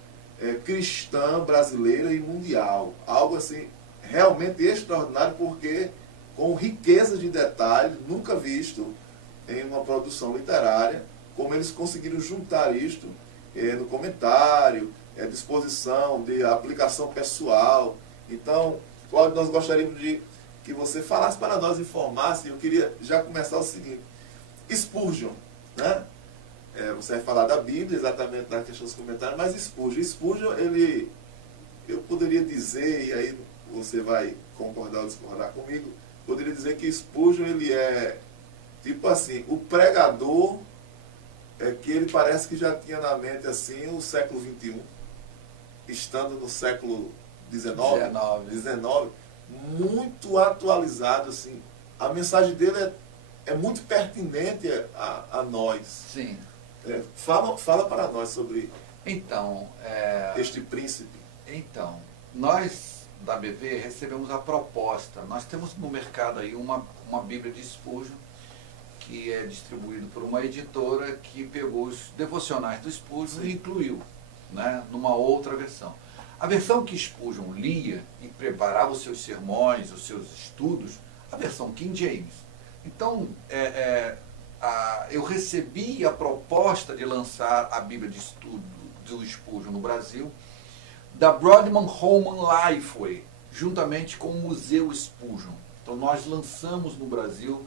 cristã brasileira e mundial. Algo assim realmente extraordinário, porque com riqueza de detalhes, nunca visto em uma produção literária, como eles conseguiram juntar isto no comentário, disposição, de aplicação pessoal. Então, Cláudio, nós gostaríamos de que você falasse para nós, informasse. Eu queria já começar o seguinte: Spurgeon, né? Você vai falar da Bíblia, exatamente na questão dos comentários, mas Spurgeon, ele, eu poderia dizer, e aí você vai concordar ou discordar comigo, poderia dizer que Spurgeon, ele é, tipo assim, o pregador que ele parece que já tinha na mente, assim, o século XXI, estando no século XIX, muito atualizado, assim. A mensagem dele é muito pertinente a nós. Sim. Fala para nós sobre então, este príncipe. Então, nós da BV recebemos a proposta. Nós temos no mercado aí uma Bíblia de Spurgeon, que é distribuído por uma editora que pegou os devocionais do Spurgeon e incluiu, né, numa outra versão. A versão que Spurgeon lia e preparava os seus sermões, os seus estudos, a versão King James. Então, eu recebi a proposta de lançar a Bíblia de estudo do Spurgeon no Brasil, da Broadman Holman Lifeway, juntamente com o Museu Spurgeon. Então nós lançamos no Brasil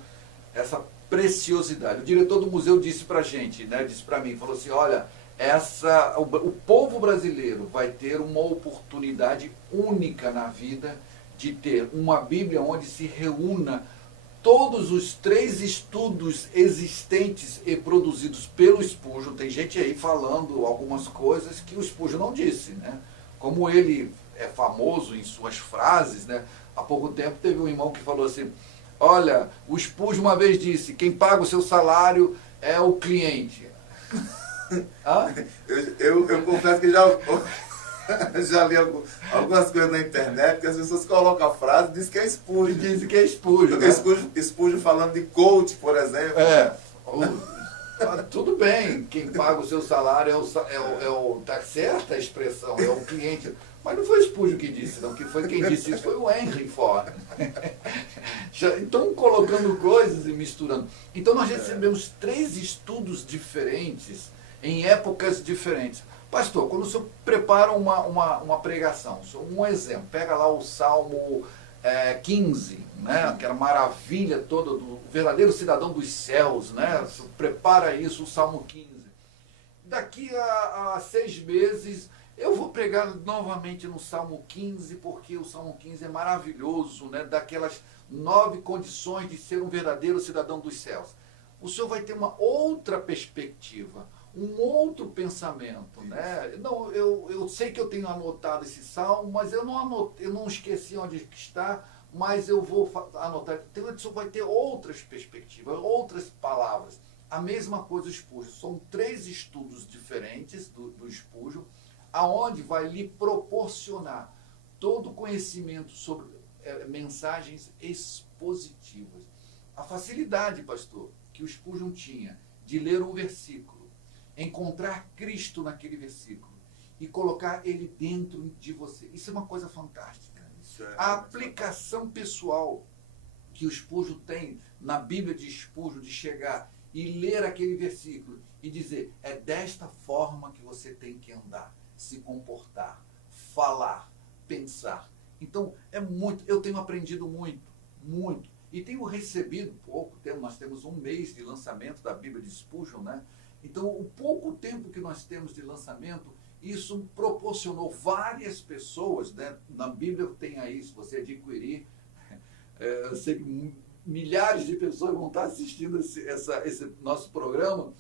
essa preciosidade. O diretor do museu disse para a gente, né, disse para mim, falou assim: olha, o povo brasileiro vai ter uma oportunidade única na vida de ter uma Bíblia onde se reúna todos os 3 estudos existentes e produzidos pelo Spurgeon. Tem gente aí falando algumas coisas que o Spurgeon não disse, né? Como ele é famoso em suas frases, né? Há pouco tempo teve um irmão que falou assim: olha, o Spurgeon uma vez disse, quem paga o seu salário é o cliente. Eu confesso que já li algumas coisas na internet que as pessoas colocam a frase e dizem que é Spurgeon. Dizem que é Spurgeon, né? Spurgeon falando de coach, por exemplo. Tudo bem, quem paga o seu salário tá certa a expressão, é o cliente. Mas não foi Spurgeon que disse, não. Quem disse isso foi o Henry Ford. Então, colocando coisas e misturando. Então, nós recebemos 3 estudos diferentes, em épocas diferentes. Pastor, quando o senhor prepara uma pregação, um exemplo, pega lá o Salmo 15, né, aquela maravilha toda do verdadeiro cidadão dos céus, né, prepara isso, o Salmo 15. Daqui a 6 meses eu vou pregar novamente no Salmo 15, porque o Salmo 15 é maravilhoso, né, daquelas 9 condições de ser um verdadeiro cidadão dos céus. O senhor vai ter uma outra perspectiva, um outro pensamento, né? Não, eu sei que eu tenho anotado esse salmo, mas eu não esqueci onde está, mas eu vou anotar. Então, o senhor vai ter outras perspectivas, outras palavras. A mesma coisa o Spurgeon. São 3 estudos diferentes do Spurgeon, aonde vai lhe proporcionar todo o conhecimento sobre mensagens expositivas. A facilidade, pastor, que o Spurgeon tinha de ler um versículo, encontrar Cristo naquele versículo e colocar ele dentro de você. Isso é uma coisa fantástica. A aplicação pessoal que o Spurgeon tem na Bíblia de Spurgeon, de chegar e ler aquele versículo e dizer: é desta forma que você tem que andar, se comportar, falar, pensar. Então, eu tenho aprendido muito. E tenho recebido pouco tempo, nós temos 1 mês de lançamento da Bíblia de Spurgeon, né? Então, o pouco tempo que nós temos de lançamento, isso proporcionou várias pessoas, né? Na Bíblia tem aí, se você adquirir, eu sei que milhares de pessoas vão estar assistindo esse nosso programa,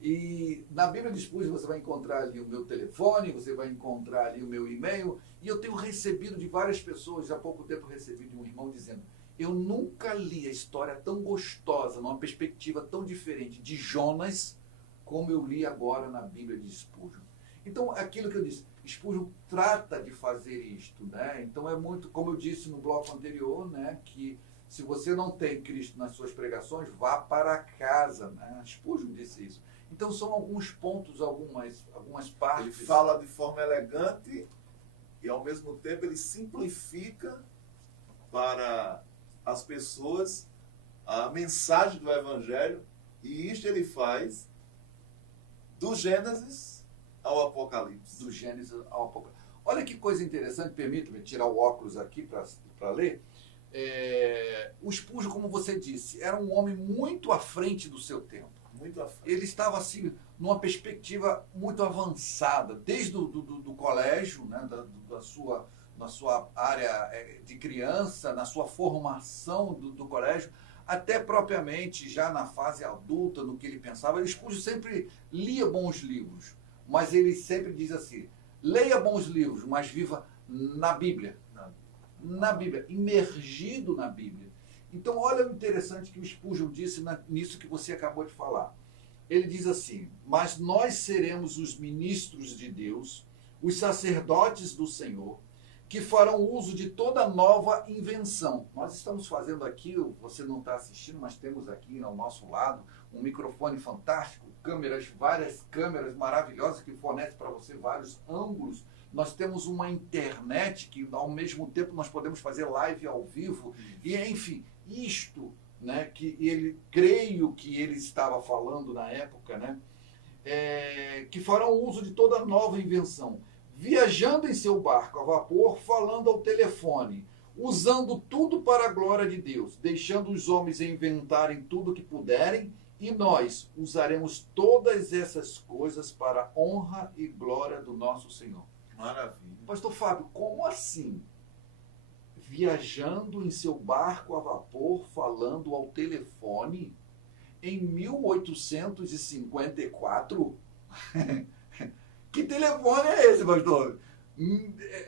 e na Bíblia de Spurgeon você vai encontrar ali o meu telefone, você vai encontrar ali o meu e-mail, e eu tenho recebido de várias pessoas, há pouco tempo eu recebi de um irmão dizendo: eu nunca li a história tão gostosa, numa perspectiva tão diferente de Jonas, como eu li agora na Bíblia de Spurgeon. Então, aquilo que eu disse, Spurgeon trata de fazer isto, né? Então, é muito, como eu disse no bloco anterior, né, que se você não tem Cristo nas suas pregações, vá para casa, né? Spurgeon disse isso. Então, são alguns pontos, algumas partes. Ele fala de forma elegante e, ao mesmo tempo, ele simplifica para as pessoas a mensagem do Evangelho, e isto ele faz do Gênesis ao Apocalipse. Do Gênesis ao Apocalipse. Olha que coisa interessante, permita-me tirar o óculos aqui para ler. O Spurgeon, como você disse, era um homem muito à frente do seu tempo. Muito à frente. Ele estava assim, numa perspectiva muito avançada, desde do colégio, né, na sua área de criança, na sua formação do colégio, até propriamente já na fase adulta, no que ele pensava. Ele Spurgeon sempre lia bons livros, mas ele sempre diz assim: leia bons livros, mas viva na Bíblia. Na Bíblia, imergido na Bíblia. Então, olha o interessante que o Spurgeon disse nisso que você acabou de falar. Ele diz assim: mas nós seremos os ministros de Deus, os sacerdotes do Senhor, que farão uso de toda nova invenção. Nós estamos fazendo aqui, você não está assistindo, mas temos aqui ao nosso lado um microfone fantástico, várias câmeras maravilhosas que fornecem para você vários ângulos. Nós temos uma internet que, ao mesmo tempo, nós podemos fazer live ao vivo. E, enfim, isto, né, que ele, creio que ele estava falando na época, né, que farão uso de toda nova invenção, viajando em seu barco a vapor, falando ao telefone, usando tudo para a glória de Deus, deixando os homens inventarem tudo que puderem, e nós usaremos todas essas coisas para a honra e glória do nosso Senhor. Maravilha. Pastor Fábio, como assim? Viajando em seu barco a vapor, falando ao telefone, em 1854? Que telefone é esse, pastor?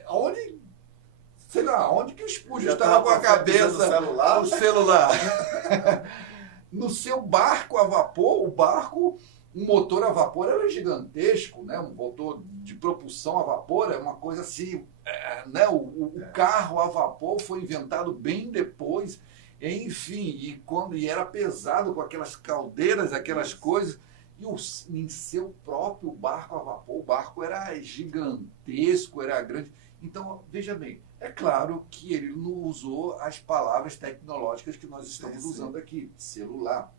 Onde, sei lá, onde que o Spurgeon estava com a cabeça? O celular. No seu barco a vapor, um motor a vapor era gigantesco, né? Um motor de propulsão a vapor é uma coisa assim, né? O carro a vapor foi inventado bem depois, enfim, e era pesado com aquelas caldeiras, aquelas coisas, e em seu próprio barco a vapor, o barco era gigantesco, era grande. Então, veja bem, é claro que ele não usou as palavras tecnológicas que nós estamos usando aqui, celular,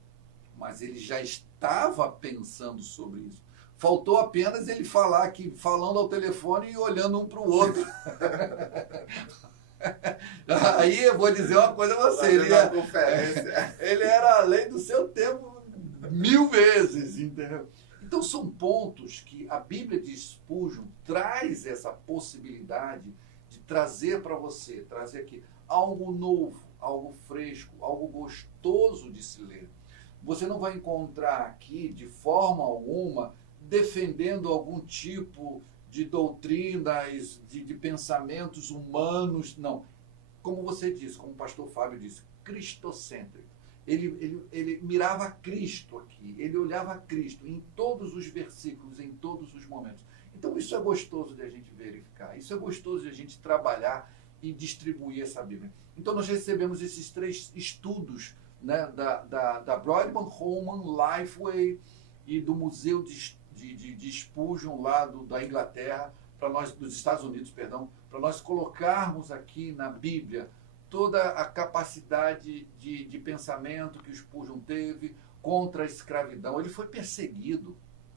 mas ele já estava pensando sobre isso. Faltou apenas ele falar aqui, falando ao telefone e olhando um para o outro. Aí eu vou dizer uma coisa a você, ele era além do seu tempo 1000 vezes, entendeu? Então são pontos que a Bíblia de Spurgeon traz essa possibilidade de trazer para você, trazer aqui algo novo, algo fresco, algo gostoso de se ler. Você não vai encontrar aqui, de forma alguma, defendendo algum tipo de doutrinas, de pensamentos humanos, não. Como você disse, como o pastor Fábio disse, cristocêntrico. Ele mirava Cristo aqui, ele olhava Cristo em todos os versículos, em todos os momentos. Então isso é gostoso de a gente verificar, isso é gostoso de a gente trabalhar e distribuir essa Bíblia. Então nós recebemos esses 3 estudos, né, da Broadman Holman Lifeway e do Museu de Spurgeon lá da Inglaterra, dos Estados Unidos, perdão, para nós colocarmos aqui na Bíblia toda a capacidade de pensamento que o Spurgeon teve contra a escravidão. Ele foi perseguido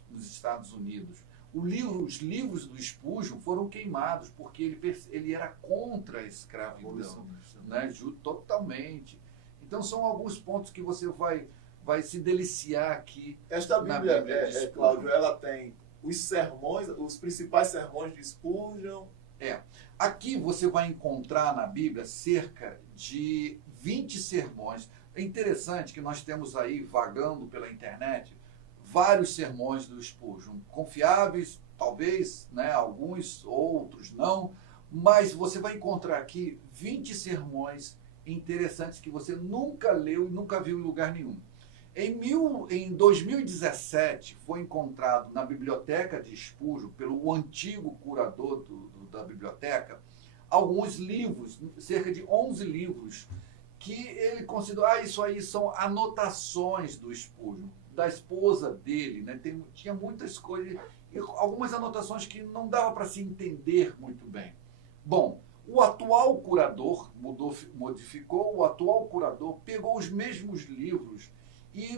nos Estados Unidos. Os livros do Spurgeon foram queimados porque ele era contra a escravidão, né? Totalmente. Então são alguns pontos que você vai se deliciar aqui. Esta Bíblia, Cláudio, ela tem os sermões, os principais sermões de Spurgeon. Aqui você vai encontrar na Bíblia cerca de 20 sermões. É interessante que nós temos aí, vagando pela internet, vários sermões do Spurgeon, confiáveis, talvez, né, alguns, outros não, mas você vai encontrar aqui 20 sermões interessantes que você nunca leu e nunca viu em lugar nenhum. Em 2017, foi encontrado na biblioteca de Spurgeon, pelo antigo curador da biblioteca, alguns livros, cerca de 11 livros, que ele considerou, isso aí são anotações do Spurgeon, da esposa dele, né? Tinha muitas coisas, algumas anotações que não dava para se entender muito bem. Bom, O atual curador modificou, o atual curador pegou os mesmos livros e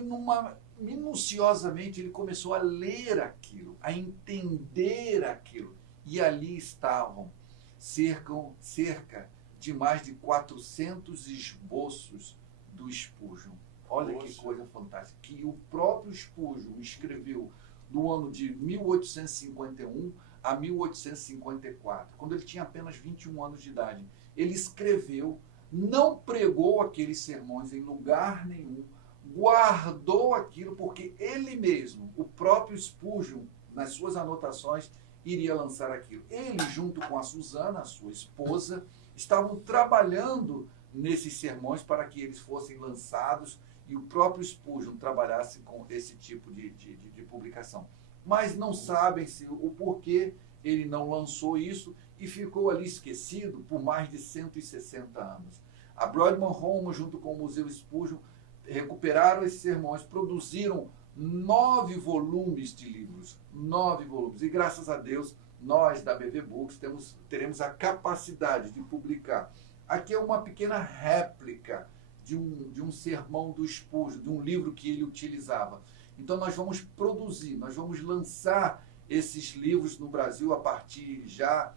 minuciosamente ele começou a ler aquilo, a entender aquilo. E ali estavam cerca de mais de 400 esboços do Spurgeon. Olha que coisa fantástica, que o próprio Spurgeon escreveu no ano de 1851 a 1854, quando ele tinha apenas 21 anos de idade. Ele escreveu, não pregou aqueles sermões em lugar nenhum, guardou aquilo porque ele mesmo, o próprio Spurgeon, nas suas anotações, iria lançar aquilo. Ele, junto com a Susana, a sua esposa, estavam trabalhando nesses sermões para que eles fossem lançados e o próprio Spurgeon trabalhasse com esse tipo de publicação. Mas não sabem se o porquê ele não lançou isso e ficou ali esquecido por mais de 160 anos. A Broadman Home, junto com o Museu Spurgeon, recuperaram esses sermões, produziram 9 volumes de livros, 9 volumes. E graças a Deus, nós da BV Books teremos a capacidade de publicar. Aqui é uma pequena réplica de um sermão do Spurgeon, de um livro que ele utilizava. Então nós vamos produzir, nós vamos lançar esses livros no Brasil a partir já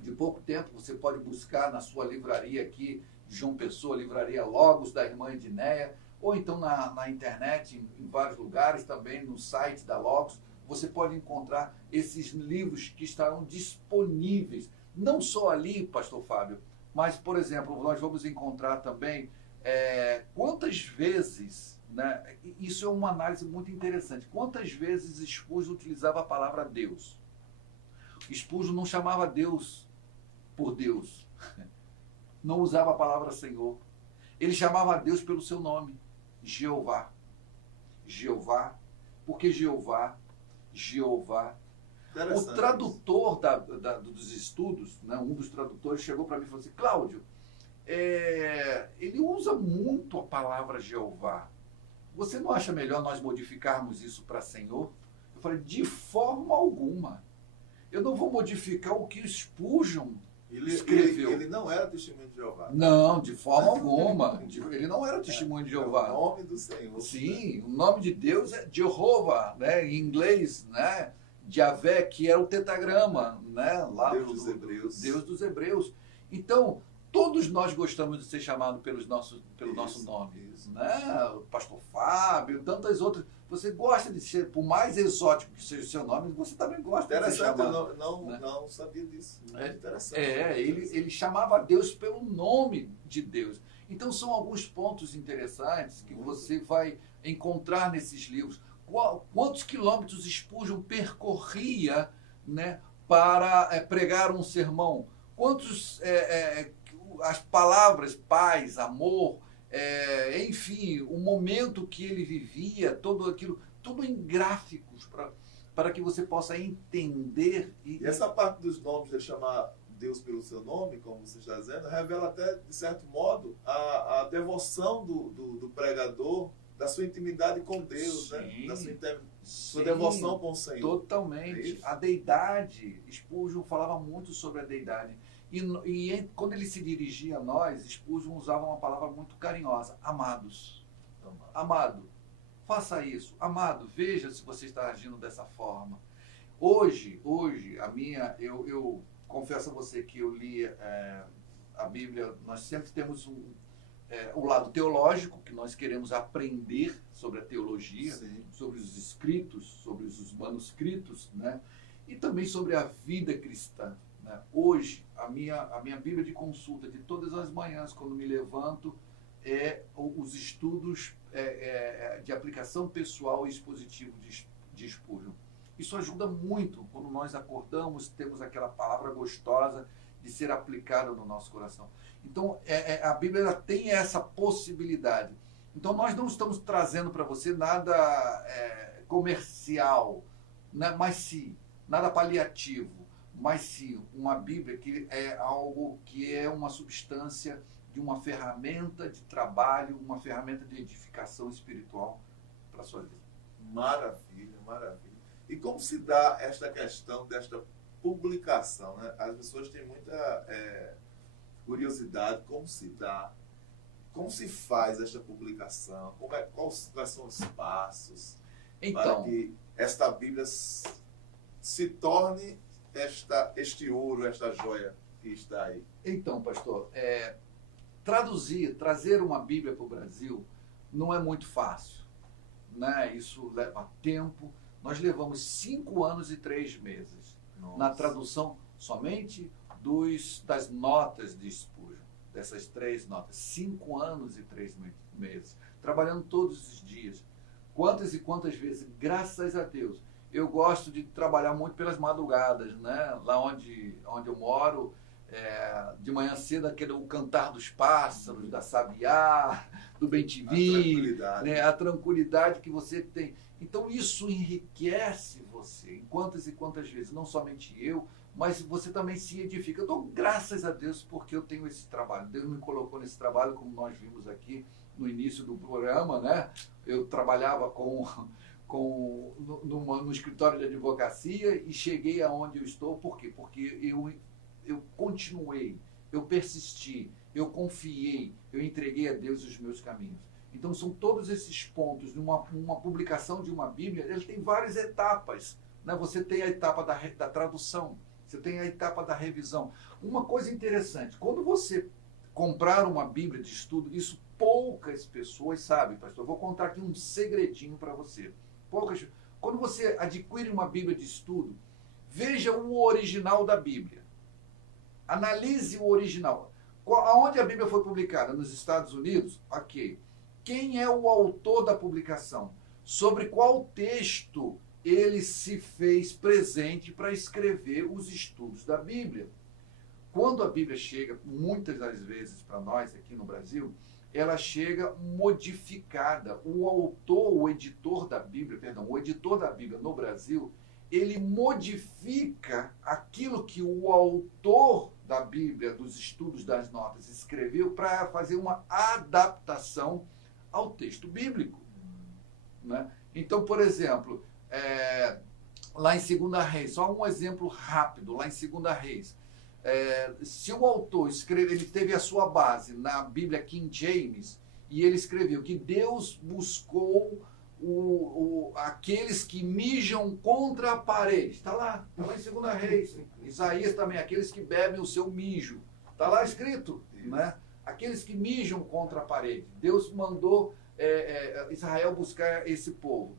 de pouco tempo. Você pode buscar na sua livraria aqui de João Pessoa, livraria Logos da irmã Edneia, ou então na internet, em vários lugares, também no site da Logos, você pode encontrar esses livros que estarão disponíveis, não só ali, pastor Fábio, mas, por exemplo, nós vamos encontrar também quantas vezes, né, isso é uma análise muito interessante, quantas vezes Spurgeon utilizava a palavra Deus. Spurgeon não chamava Deus por Deus, não usava a palavra Senhor, ele chamava a Deus pelo seu nome, Jeová. Jeová, porque Jeová. O tradutor dos estudos, né, um dos tradutores, chegou para mim e falou assim: Cláudio, ele usa muito a palavra Jeová. Você não acha melhor nós modificarmos isso para Senhor? Eu falei: de forma alguma. Eu não vou modificar o que Spurgeon escreveu. Ele não era testemunho de Jeová. Não, de forma alguma. Ele não era testemunho de Jeová. É o nome do Senhor. Sim, o nome de Deus é Jeová, né? Em inglês, né? Javé, que era o tetragrama, né? Lá Deus dos Hebreus. Deus dos Hebreus. Então, todos nós gostamos de ser chamados pelo nosso nome. Isso. Né? O pastor Fábio, tantas outras. Você gosta de ser, por mais exótico que seja o seu nome, você também gosta de ser chamado. Eu não sabia disso. Muito interessante. Ele chamava Deus pelo nome de Deus. Então são alguns pontos interessantes que você vai encontrar nesses livros. Quantos quilômetros Spurgeon percorria, né, para pregar um sermão? Quantos as palavras paz, amor, enfim, o momento que ele vivia, tudo aquilo, tudo em gráficos para que você possa entender. E essa parte dos nomes, de chamar Deus pelo seu nome, como você está dizendo, revela até, de certo modo, a devoção do pregador, da sua intimidade com Deus, sim, né? Da sua devoção com o Senhor. Totalmente. A deidade, Spurgeon falava muito sobre a deidade. E quando ele se dirigia a nós, Spurgeon usava uma palavra muito carinhosa: amados. Amado, faça isso. Amado, veja se você está agindo dessa forma. Hoje eu confesso a você que eu li a Bíblia, nós sempre temos o lado teológico, que nós queremos aprender sobre a teologia, sim, sobre os escritos, sobre os manuscritos, né? E também sobre a vida cristã. Né? Hoje, a minha Bíblia de consulta de todas as manhãs, quando me levanto, os estudos de aplicação pessoal e expositivo de Spurgeon. Isso ajuda muito quando nós acordamos, temos aquela palavra gostosa de ser aplicada no nosso coração. Então, a Bíblia ela tem essa possibilidade. Então, nós não estamos trazendo para você nada comercial, né? Mas sim, nada paliativo, mas sim uma Bíblia que é algo que é uma substância de uma ferramenta de trabalho, uma ferramenta de edificação espiritual para a sua vida. Maravilha, maravilha. E como se dá esta questão desta publicação, né? As pessoas têm muita curiosidade, como se dá, como se faz esta publicação, quais são os passos para que esta Bíblia se torne este ouro, esta joia que está aí? Então, pastor, trazer uma Bíblia para o Brasil não é muito fácil, né? Isso leva tempo. Nós levamos 5 anos e 3 meses na tradução somente das notas de Spurgeon, dessas 3 notas. 5 anos e 3 meses, trabalhando todos os dias. Quantas e quantas vezes, graças a Deus, eu gosto de trabalhar muito pelas madrugadas, né? Lá onde eu moro, de manhã cedo, o cantar dos pássaros, da sabiá, do bem-te-vi, né? A tranquilidade que você tem. Então isso enriquece você, em quantas e quantas vezes, não somente eu, mas você também se edifica. Eu dou graças a Deus porque eu tenho esse trabalho. Deus me colocou nesse trabalho, como nós vimos aqui no início do programa, né? Eu trabalhava no escritório de advocacia e cheguei aonde eu estou. Por quê? Porque eu continuei, eu persisti, eu confiei, eu entreguei a Deus os meus caminhos. Então são todos esses pontos. Uma publicação de uma Bíblia, ele tem várias etapas, né? Você tem a etapa da tradução, você tem a etapa da revisão. Uma coisa interessante, quando você comprar uma Bíblia de estudo, isso poucas pessoas sabem, pastor. Eu vou contar aqui um segredinho para você. Quando você adquire uma Bíblia de estudo, veja o original da Bíblia. Analise o original. Aonde a Bíblia foi publicada? Nos Estados Unidos? Ok. Quem é o autor da publicação? Sobre qual texto ele se fez presente para escrever os estudos da Bíblia? Quando a Bíblia chega, muitas das vezes para nós aqui no Brasil, ela chega modificada. O editor da Bíblia no Brasil, ele modifica aquilo que o autor da Bíblia, dos estudos das notas, escreveu para fazer uma adaptação ao texto bíblico, né? Então, por exemplo, lá em 2 Reis, só um exemplo rápido, lá em 2 Reis, se o autor ele teve a sua base na Bíblia King James, e ele escreveu que Deus buscou aqueles que mijam contra a parede. Está lá em 2 Reis. Isaías também, aqueles que bebem o seu mijo. Está lá escrito, né? Aqueles que mijam contra a parede. Deus mandou Israel buscar esse povo.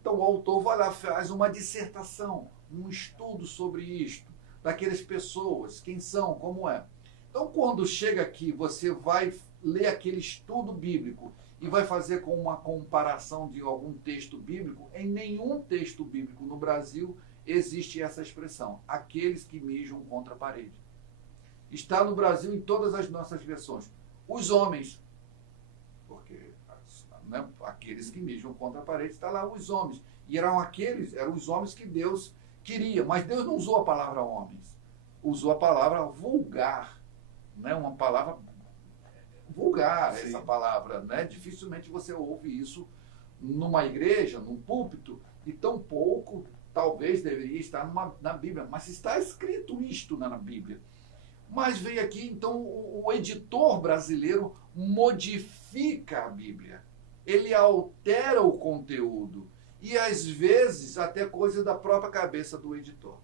Então o autor vai lá, faz uma dissertação, um estudo sobre isto, daquelas pessoas, quem são, como é. Então quando chega aqui, você vai ler aquele estudo bíblico e vai fazer com uma comparação de algum texto bíblico. Em nenhum texto bíblico no Brasil existe essa expressão, aqueles que mijam contra a parede. Está no Brasil em todas as nossas versões. Os homens, porque, né, aqueles que mijam contra a parede, está lá os homens. E eram os homens que Deus queria, mas Deus não usou a palavra homens, usou a palavra vulgar, né, uma palavra vulgar. Sim. Essa palavra, né? Dificilmente você ouve isso numa igreja, num púlpito, e tão pouco talvez deveria estar na Bíblia, mas está escrito isto na Bíblia. Mas veio aqui, então, o editor brasileiro modifica a Bíblia, ele altera o conteúdo, e às vezes até coisa da própria cabeça do editor.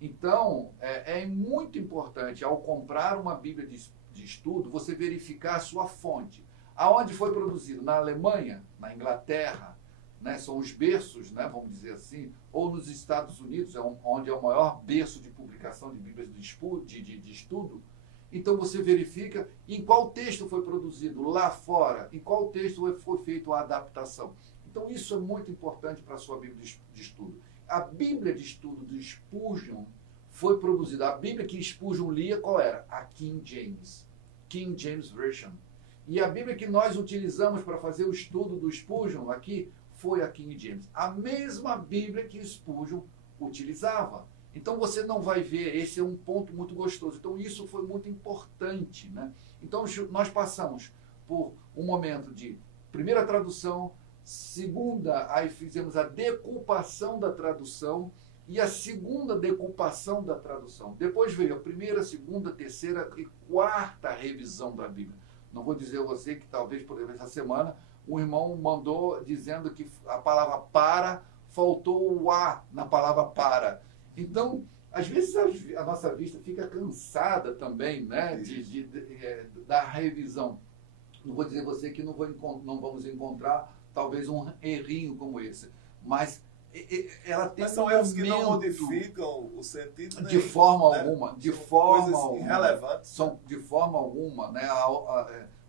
Então, é muito importante, ao comprar uma Bíblia de estudo, você verificar a sua fonte. Aonde foi produzido? Na Alemanha, na Inglaterra, né? São os berços, né? Vamos dizer assim, ou nos Estados Unidos, onde é o maior berço de publicação de Bíblias de estudo. Então você verifica em qual texto foi produzido lá fora, em qual texto foi feita a adaptação. Então isso é muito importante para a sua Bíblia de estudo. A Bíblia de estudo de Spurgeon foi produzida. A Bíblia que Spurgeon lia, qual era? A King James Version. E a Bíblia que nós utilizamos para fazer o estudo do Spurgeon aqui foi a King James. A mesma Bíblia que Spurgeon utilizava. Então você não vai ver, esse é um ponto muito gostoso. Então isso foi muito importante, né? Então nós passamos por um momento de primeira tradução, segunda, aí fizemos a decupação da tradução, e a segunda decupação da tradução. Depois veio a primeira, segunda, terceira e quarta revisão da Bíblia. Não vou dizer a você que talvez, por exemplo, essa semana, um irmão mandou dizendo que a palavra para, faltou o a na palavra para. Então, às vezes a nossa vista fica cansada também, né, da revisão. Não vou dizer a você que não vamos encontrar talvez um errinho como esse, mas ela tem são erros que não modificam o sentido de forma alguma, irrelevantes. De forma alguma, né?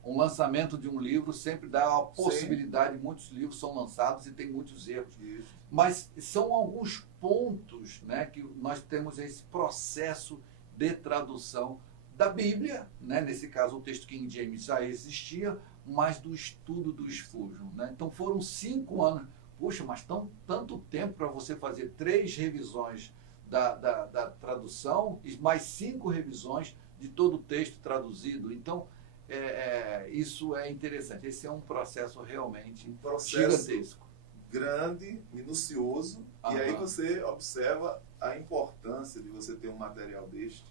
Um lançamento de um livro sempre dá a possibilidade, muitos livros são lançados e tem muitos erros. Isso. Mas são alguns pontos, né, que nós temos esse processo de tradução da Bíblia, né? Nesse caso o texto King James já existia, mas do estudo do Spurgeon, né? Então foram 5 anos. Puxa, mas tanto tempo para você fazer 3 revisões da tradução e mais 5 revisões de todo o texto traduzido. Então, isso é interessante. Esse é um processo realmente gigantesco. Grande, minucioso, e aí você observa a importância de você ter um material deste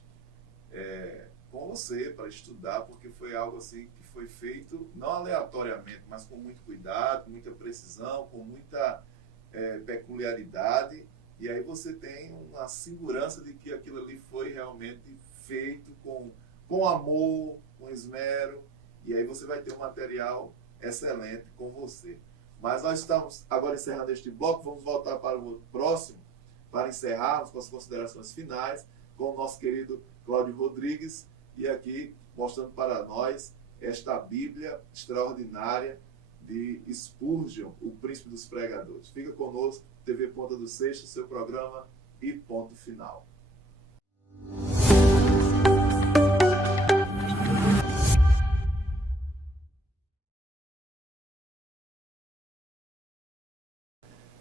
com você para estudar, porque foi algo assim que foi feito não aleatoriamente, mas com muito cuidado, com muita precisão, com muita peculiaridade, e aí você tem uma segurança de que aquilo ali foi realmente feito com amor, com esmero, e aí você vai ter um material excelente com você. Mas nós estamos agora encerrando este bloco, vamos voltar para o próximo, para encerrarmos com as considerações finais, com o nosso querido Cláudio Rodrigues, e aqui mostrando para nós esta Bíblia extraordinária de Spurgeon, o príncipe dos pregadores. Fica conosco, TV Ponta do Seixo, seu programa e ponto final.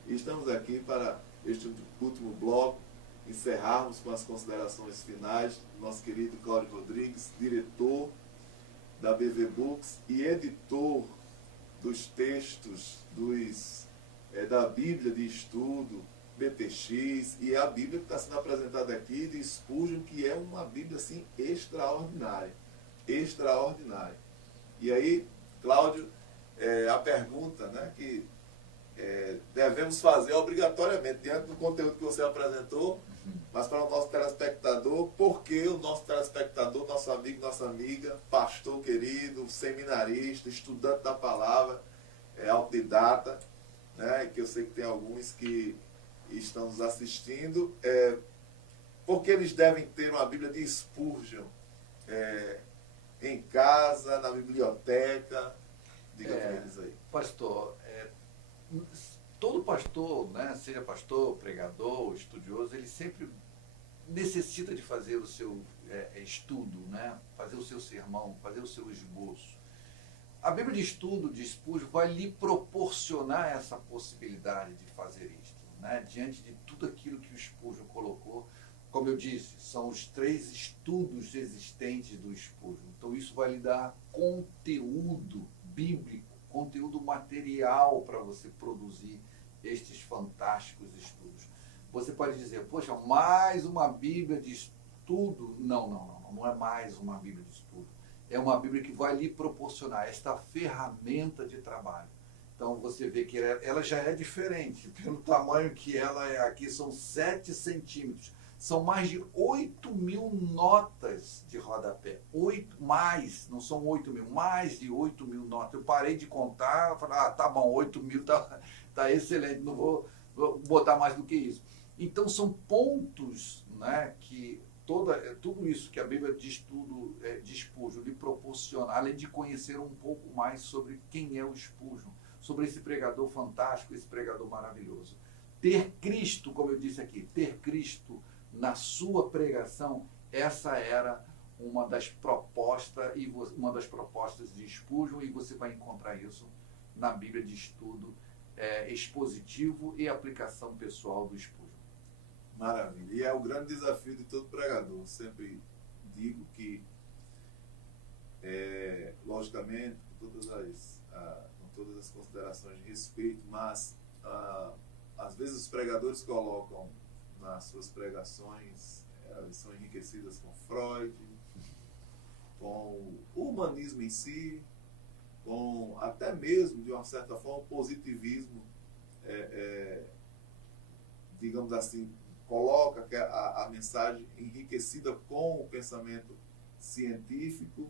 Estamos aqui para este último bloco, encerrarmos com as considerações finais do nosso querido Cláudio Rodrigues, diretor da BV Books e editor dos textos da Bíblia de Estudo, BTX, e a Bíblia que está sendo apresentada aqui de Spurgeon, que é uma Bíblia assim extraordinária. Extraordinária. E aí, Cláudio, a pergunta, né, que devemos fazer obrigatoriamente, diante do conteúdo que você apresentou, mas para o nosso telespectador, porque o nosso telespectador, nosso amigo, nossa amiga, pastor querido, seminarista, estudante da palavra, autodidata, né, que eu sei que tem alguns que estão nos assistindo, porque eles devem ter uma Bíblia de Spurgeon em casa, na biblioteca. Diga para eles aí. Pastor, todo pastor, né, seja pastor, pregador, estudioso, ele sempre necessita de fazer o seu estudo, né, fazer o seu sermão, fazer o seu esboço. A Bíblia de Estudo de Spurgeon vai lhe proporcionar essa possibilidade de fazer isto, né, diante de tudo aquilo que o Spurgeon colocou. Como eu disse, são os 3 estudos existentes do Spurgeon. Então isso vai lhe dar conteúdo bíblico, conteúdo material para você produzir estes fantásticos estudos. Você pode dizer, poxa, mais uma Bíblia de estudo? Não é mais uma Bíblia de estudo. É uma Bíblia que vai lhe proporcionar esta ferramenta de trabalho. Então você vê que ela já é diferente, pelo tamanho que ela é aqui, são 7 centímetros. São mais de 8.000 notas de rodapé. Não são 8.000, mais de 8.000 notas. Eu parei de contar, falei, tá bom, 8.000 tá excelente, não vou botar mais do que isso. Então são pontos, né, que tudo isso que a Bíblia de Estudo de Spurgeon lhe proporciona, além de conhecer um pouco mais sobre quem é o Spurgeon, sobre esse pregador fantástico, esse pregador maravilhoso. Ter Cristo, como eu disse aqui, ter Cristo na sua pregação, essa era uma das propostas de Spurgeon, e você vai encontrar isso na Bíblia de Estudo expositivo e aplicação pessoal do Spurgeon. Maravilha. E é o grande desafio de todo pregador. Sempre digo que, logicamente, com todas as considerações de respeito, mas às vezes os pregadores colocam nas suas pregações, elas são enriquecidas com Freud, com o humanismo em si, com até mesmo, de uma certa forma, o positivismo, digamos assim, coloca a mensagem enriquecida com o pensamento científico,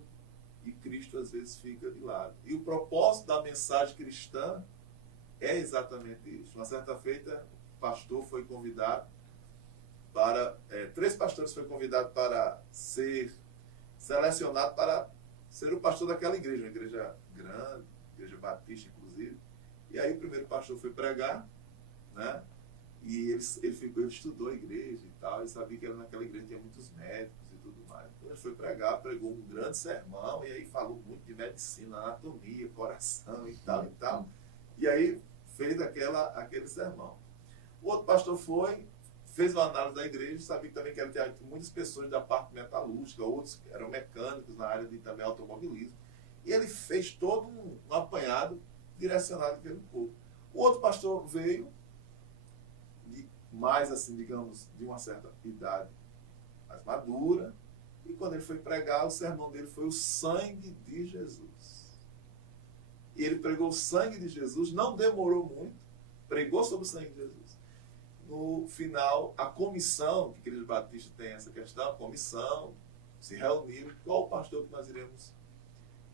e Cristo às vezes fica de lado. E o propósito da mensagem cristã é exatamente isso. Uma certa feita, o pastor foi convidado para... 3 pastores foram convidados para ser selecionado para ser o pastor daquela igreja, uma igreja grande, igreja batista, inclusive. E aí o primeiro pastor foi pregar, né? E ele estudou a igreja e tal, e sabia que naquela igreja tinha muitos médicos e tudo mais. Então ele foi pregar, pregou um grande sermão, e aí falou muito de medicina, anatomia, coração e tal e tal. E aí fez aquele sermão. O outro pastor fez uma análise da igreja, sabia que também que tinha muitas pessoas da parte metalúrgica, outros eram mecânicos na área de também automobilismo. E ele fez todo um apanhado direcionado pelo povo. O outro pastor veio, mais assim, digamos, de uma certa idade mais madura, e quando ele foi pregar, o sermão dele foi o sangue de Jesus. E ele pregou o sangue de Jesus, não demorou muito, pregou sobre o sangue de Jesus. No final, a comissão, que a Igreja Batista tem essa questão, a comissão se reuniu, qual o pastor que nós iremos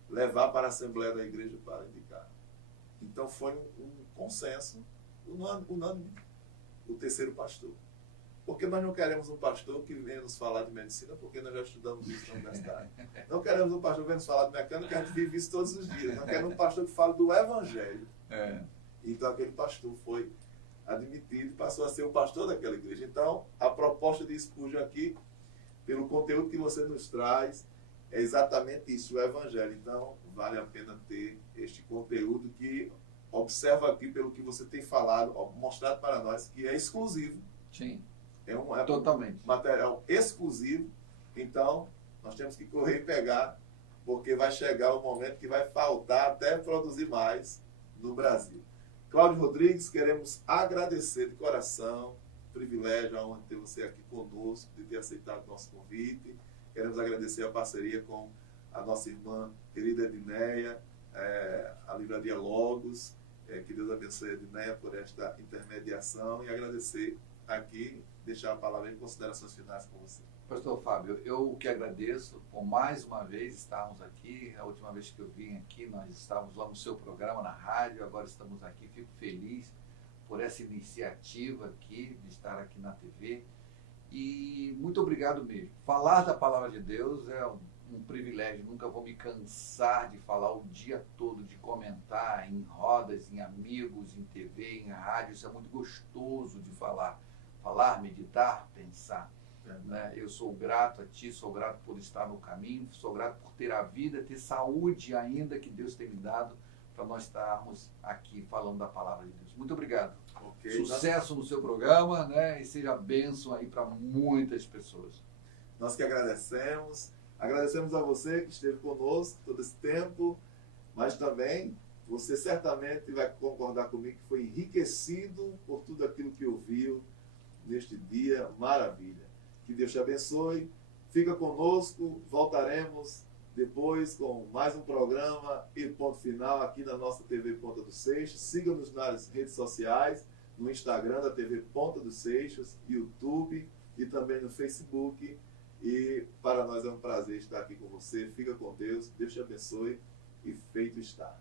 levar para a Assembleia da Igreja para indicar. Então foi um consenso unânime, o terceiro pastor. Porque nós não queremos um pastor que venha nos falar de medicina, porque nós já estudamos isso na universidade. Não queremos um pastor que venha nos falar de mecânica, porque a gente vive isso todos os dias. Não queremos um pastor que fale do Evangelho. Então aquele pastor foi admitido e passou a ser o pastor daquela igreja. Então, a proposta de Spurgeon aqui, pelo conteúdo que você nos traz, é exatamente isso, o Evangelho. Então, vale a pena ter este conteúdo que observa aqui, pelo que você tem falado, mostrado para nós, que é exclusivo. Sim, totalmente. Material exclusivo. Então, nós temos que correr e pegar, porque vai chegar o momento que vai faltar até produzir mais no Brasil. Cláudio Rodrigues, queremos agradecer de coração, privilégio, a honra de ter você aqui conosco, de ter aceitado o nosso convite. Queremos agradecer a parceria com a nossa irmã querida Edneia, a Livraria Logos, que Deus abençoe a Edneia por esta intermediação, e agradecer aqui, deixar a palavra em considerações finais com você. Pastor Fábio, eu que agradeço por mais uma vez estarmos aqui. A última vez que eu vim aqui, nós estávamos lá no seu programa na rádio, agora estamos aqui. Fico feliz por essa iniciativa aqui, de estar aqui na TV. E muito obrigado mesmo. Falar da palavra de Deus é um privilégio. Nunca vou me cansar de falar o dia todo, de comentar em rodas, em amigos, em TV, em rádio. Isso é muito gostoso de falar. Falar, meditar, pensar. Né? Eu sou grato a Ti, sou grato por estar no caminho, sou grato por ter a vida, ter saúde ainda que Deus tem me dado para nós estarmos aqui falando da palavra de Deus. Muito obrigado. Sucesso no seu programa, né? E seja bênção aí para muitas pessoas. Nós que agradecemos a você que esteve conosco todo esse tempo, mas também você certamente vai concordar comigo que foi enriquecido por tudo aquilo que ouviu neste dia. Maravilha. Que Deus te abençoe. Fica conosco. Voltaremos depois com mais um programa e ponto final aqui na nossa TV Ponta dos Seixos. Siga-nos nas redes sociais, no Instagram da TV Ponta dos Seixos, YouTube e também no Facebook. E para nós é um prazer estar aqui com você. Fica com Deus. Deus te abençoe e feito está.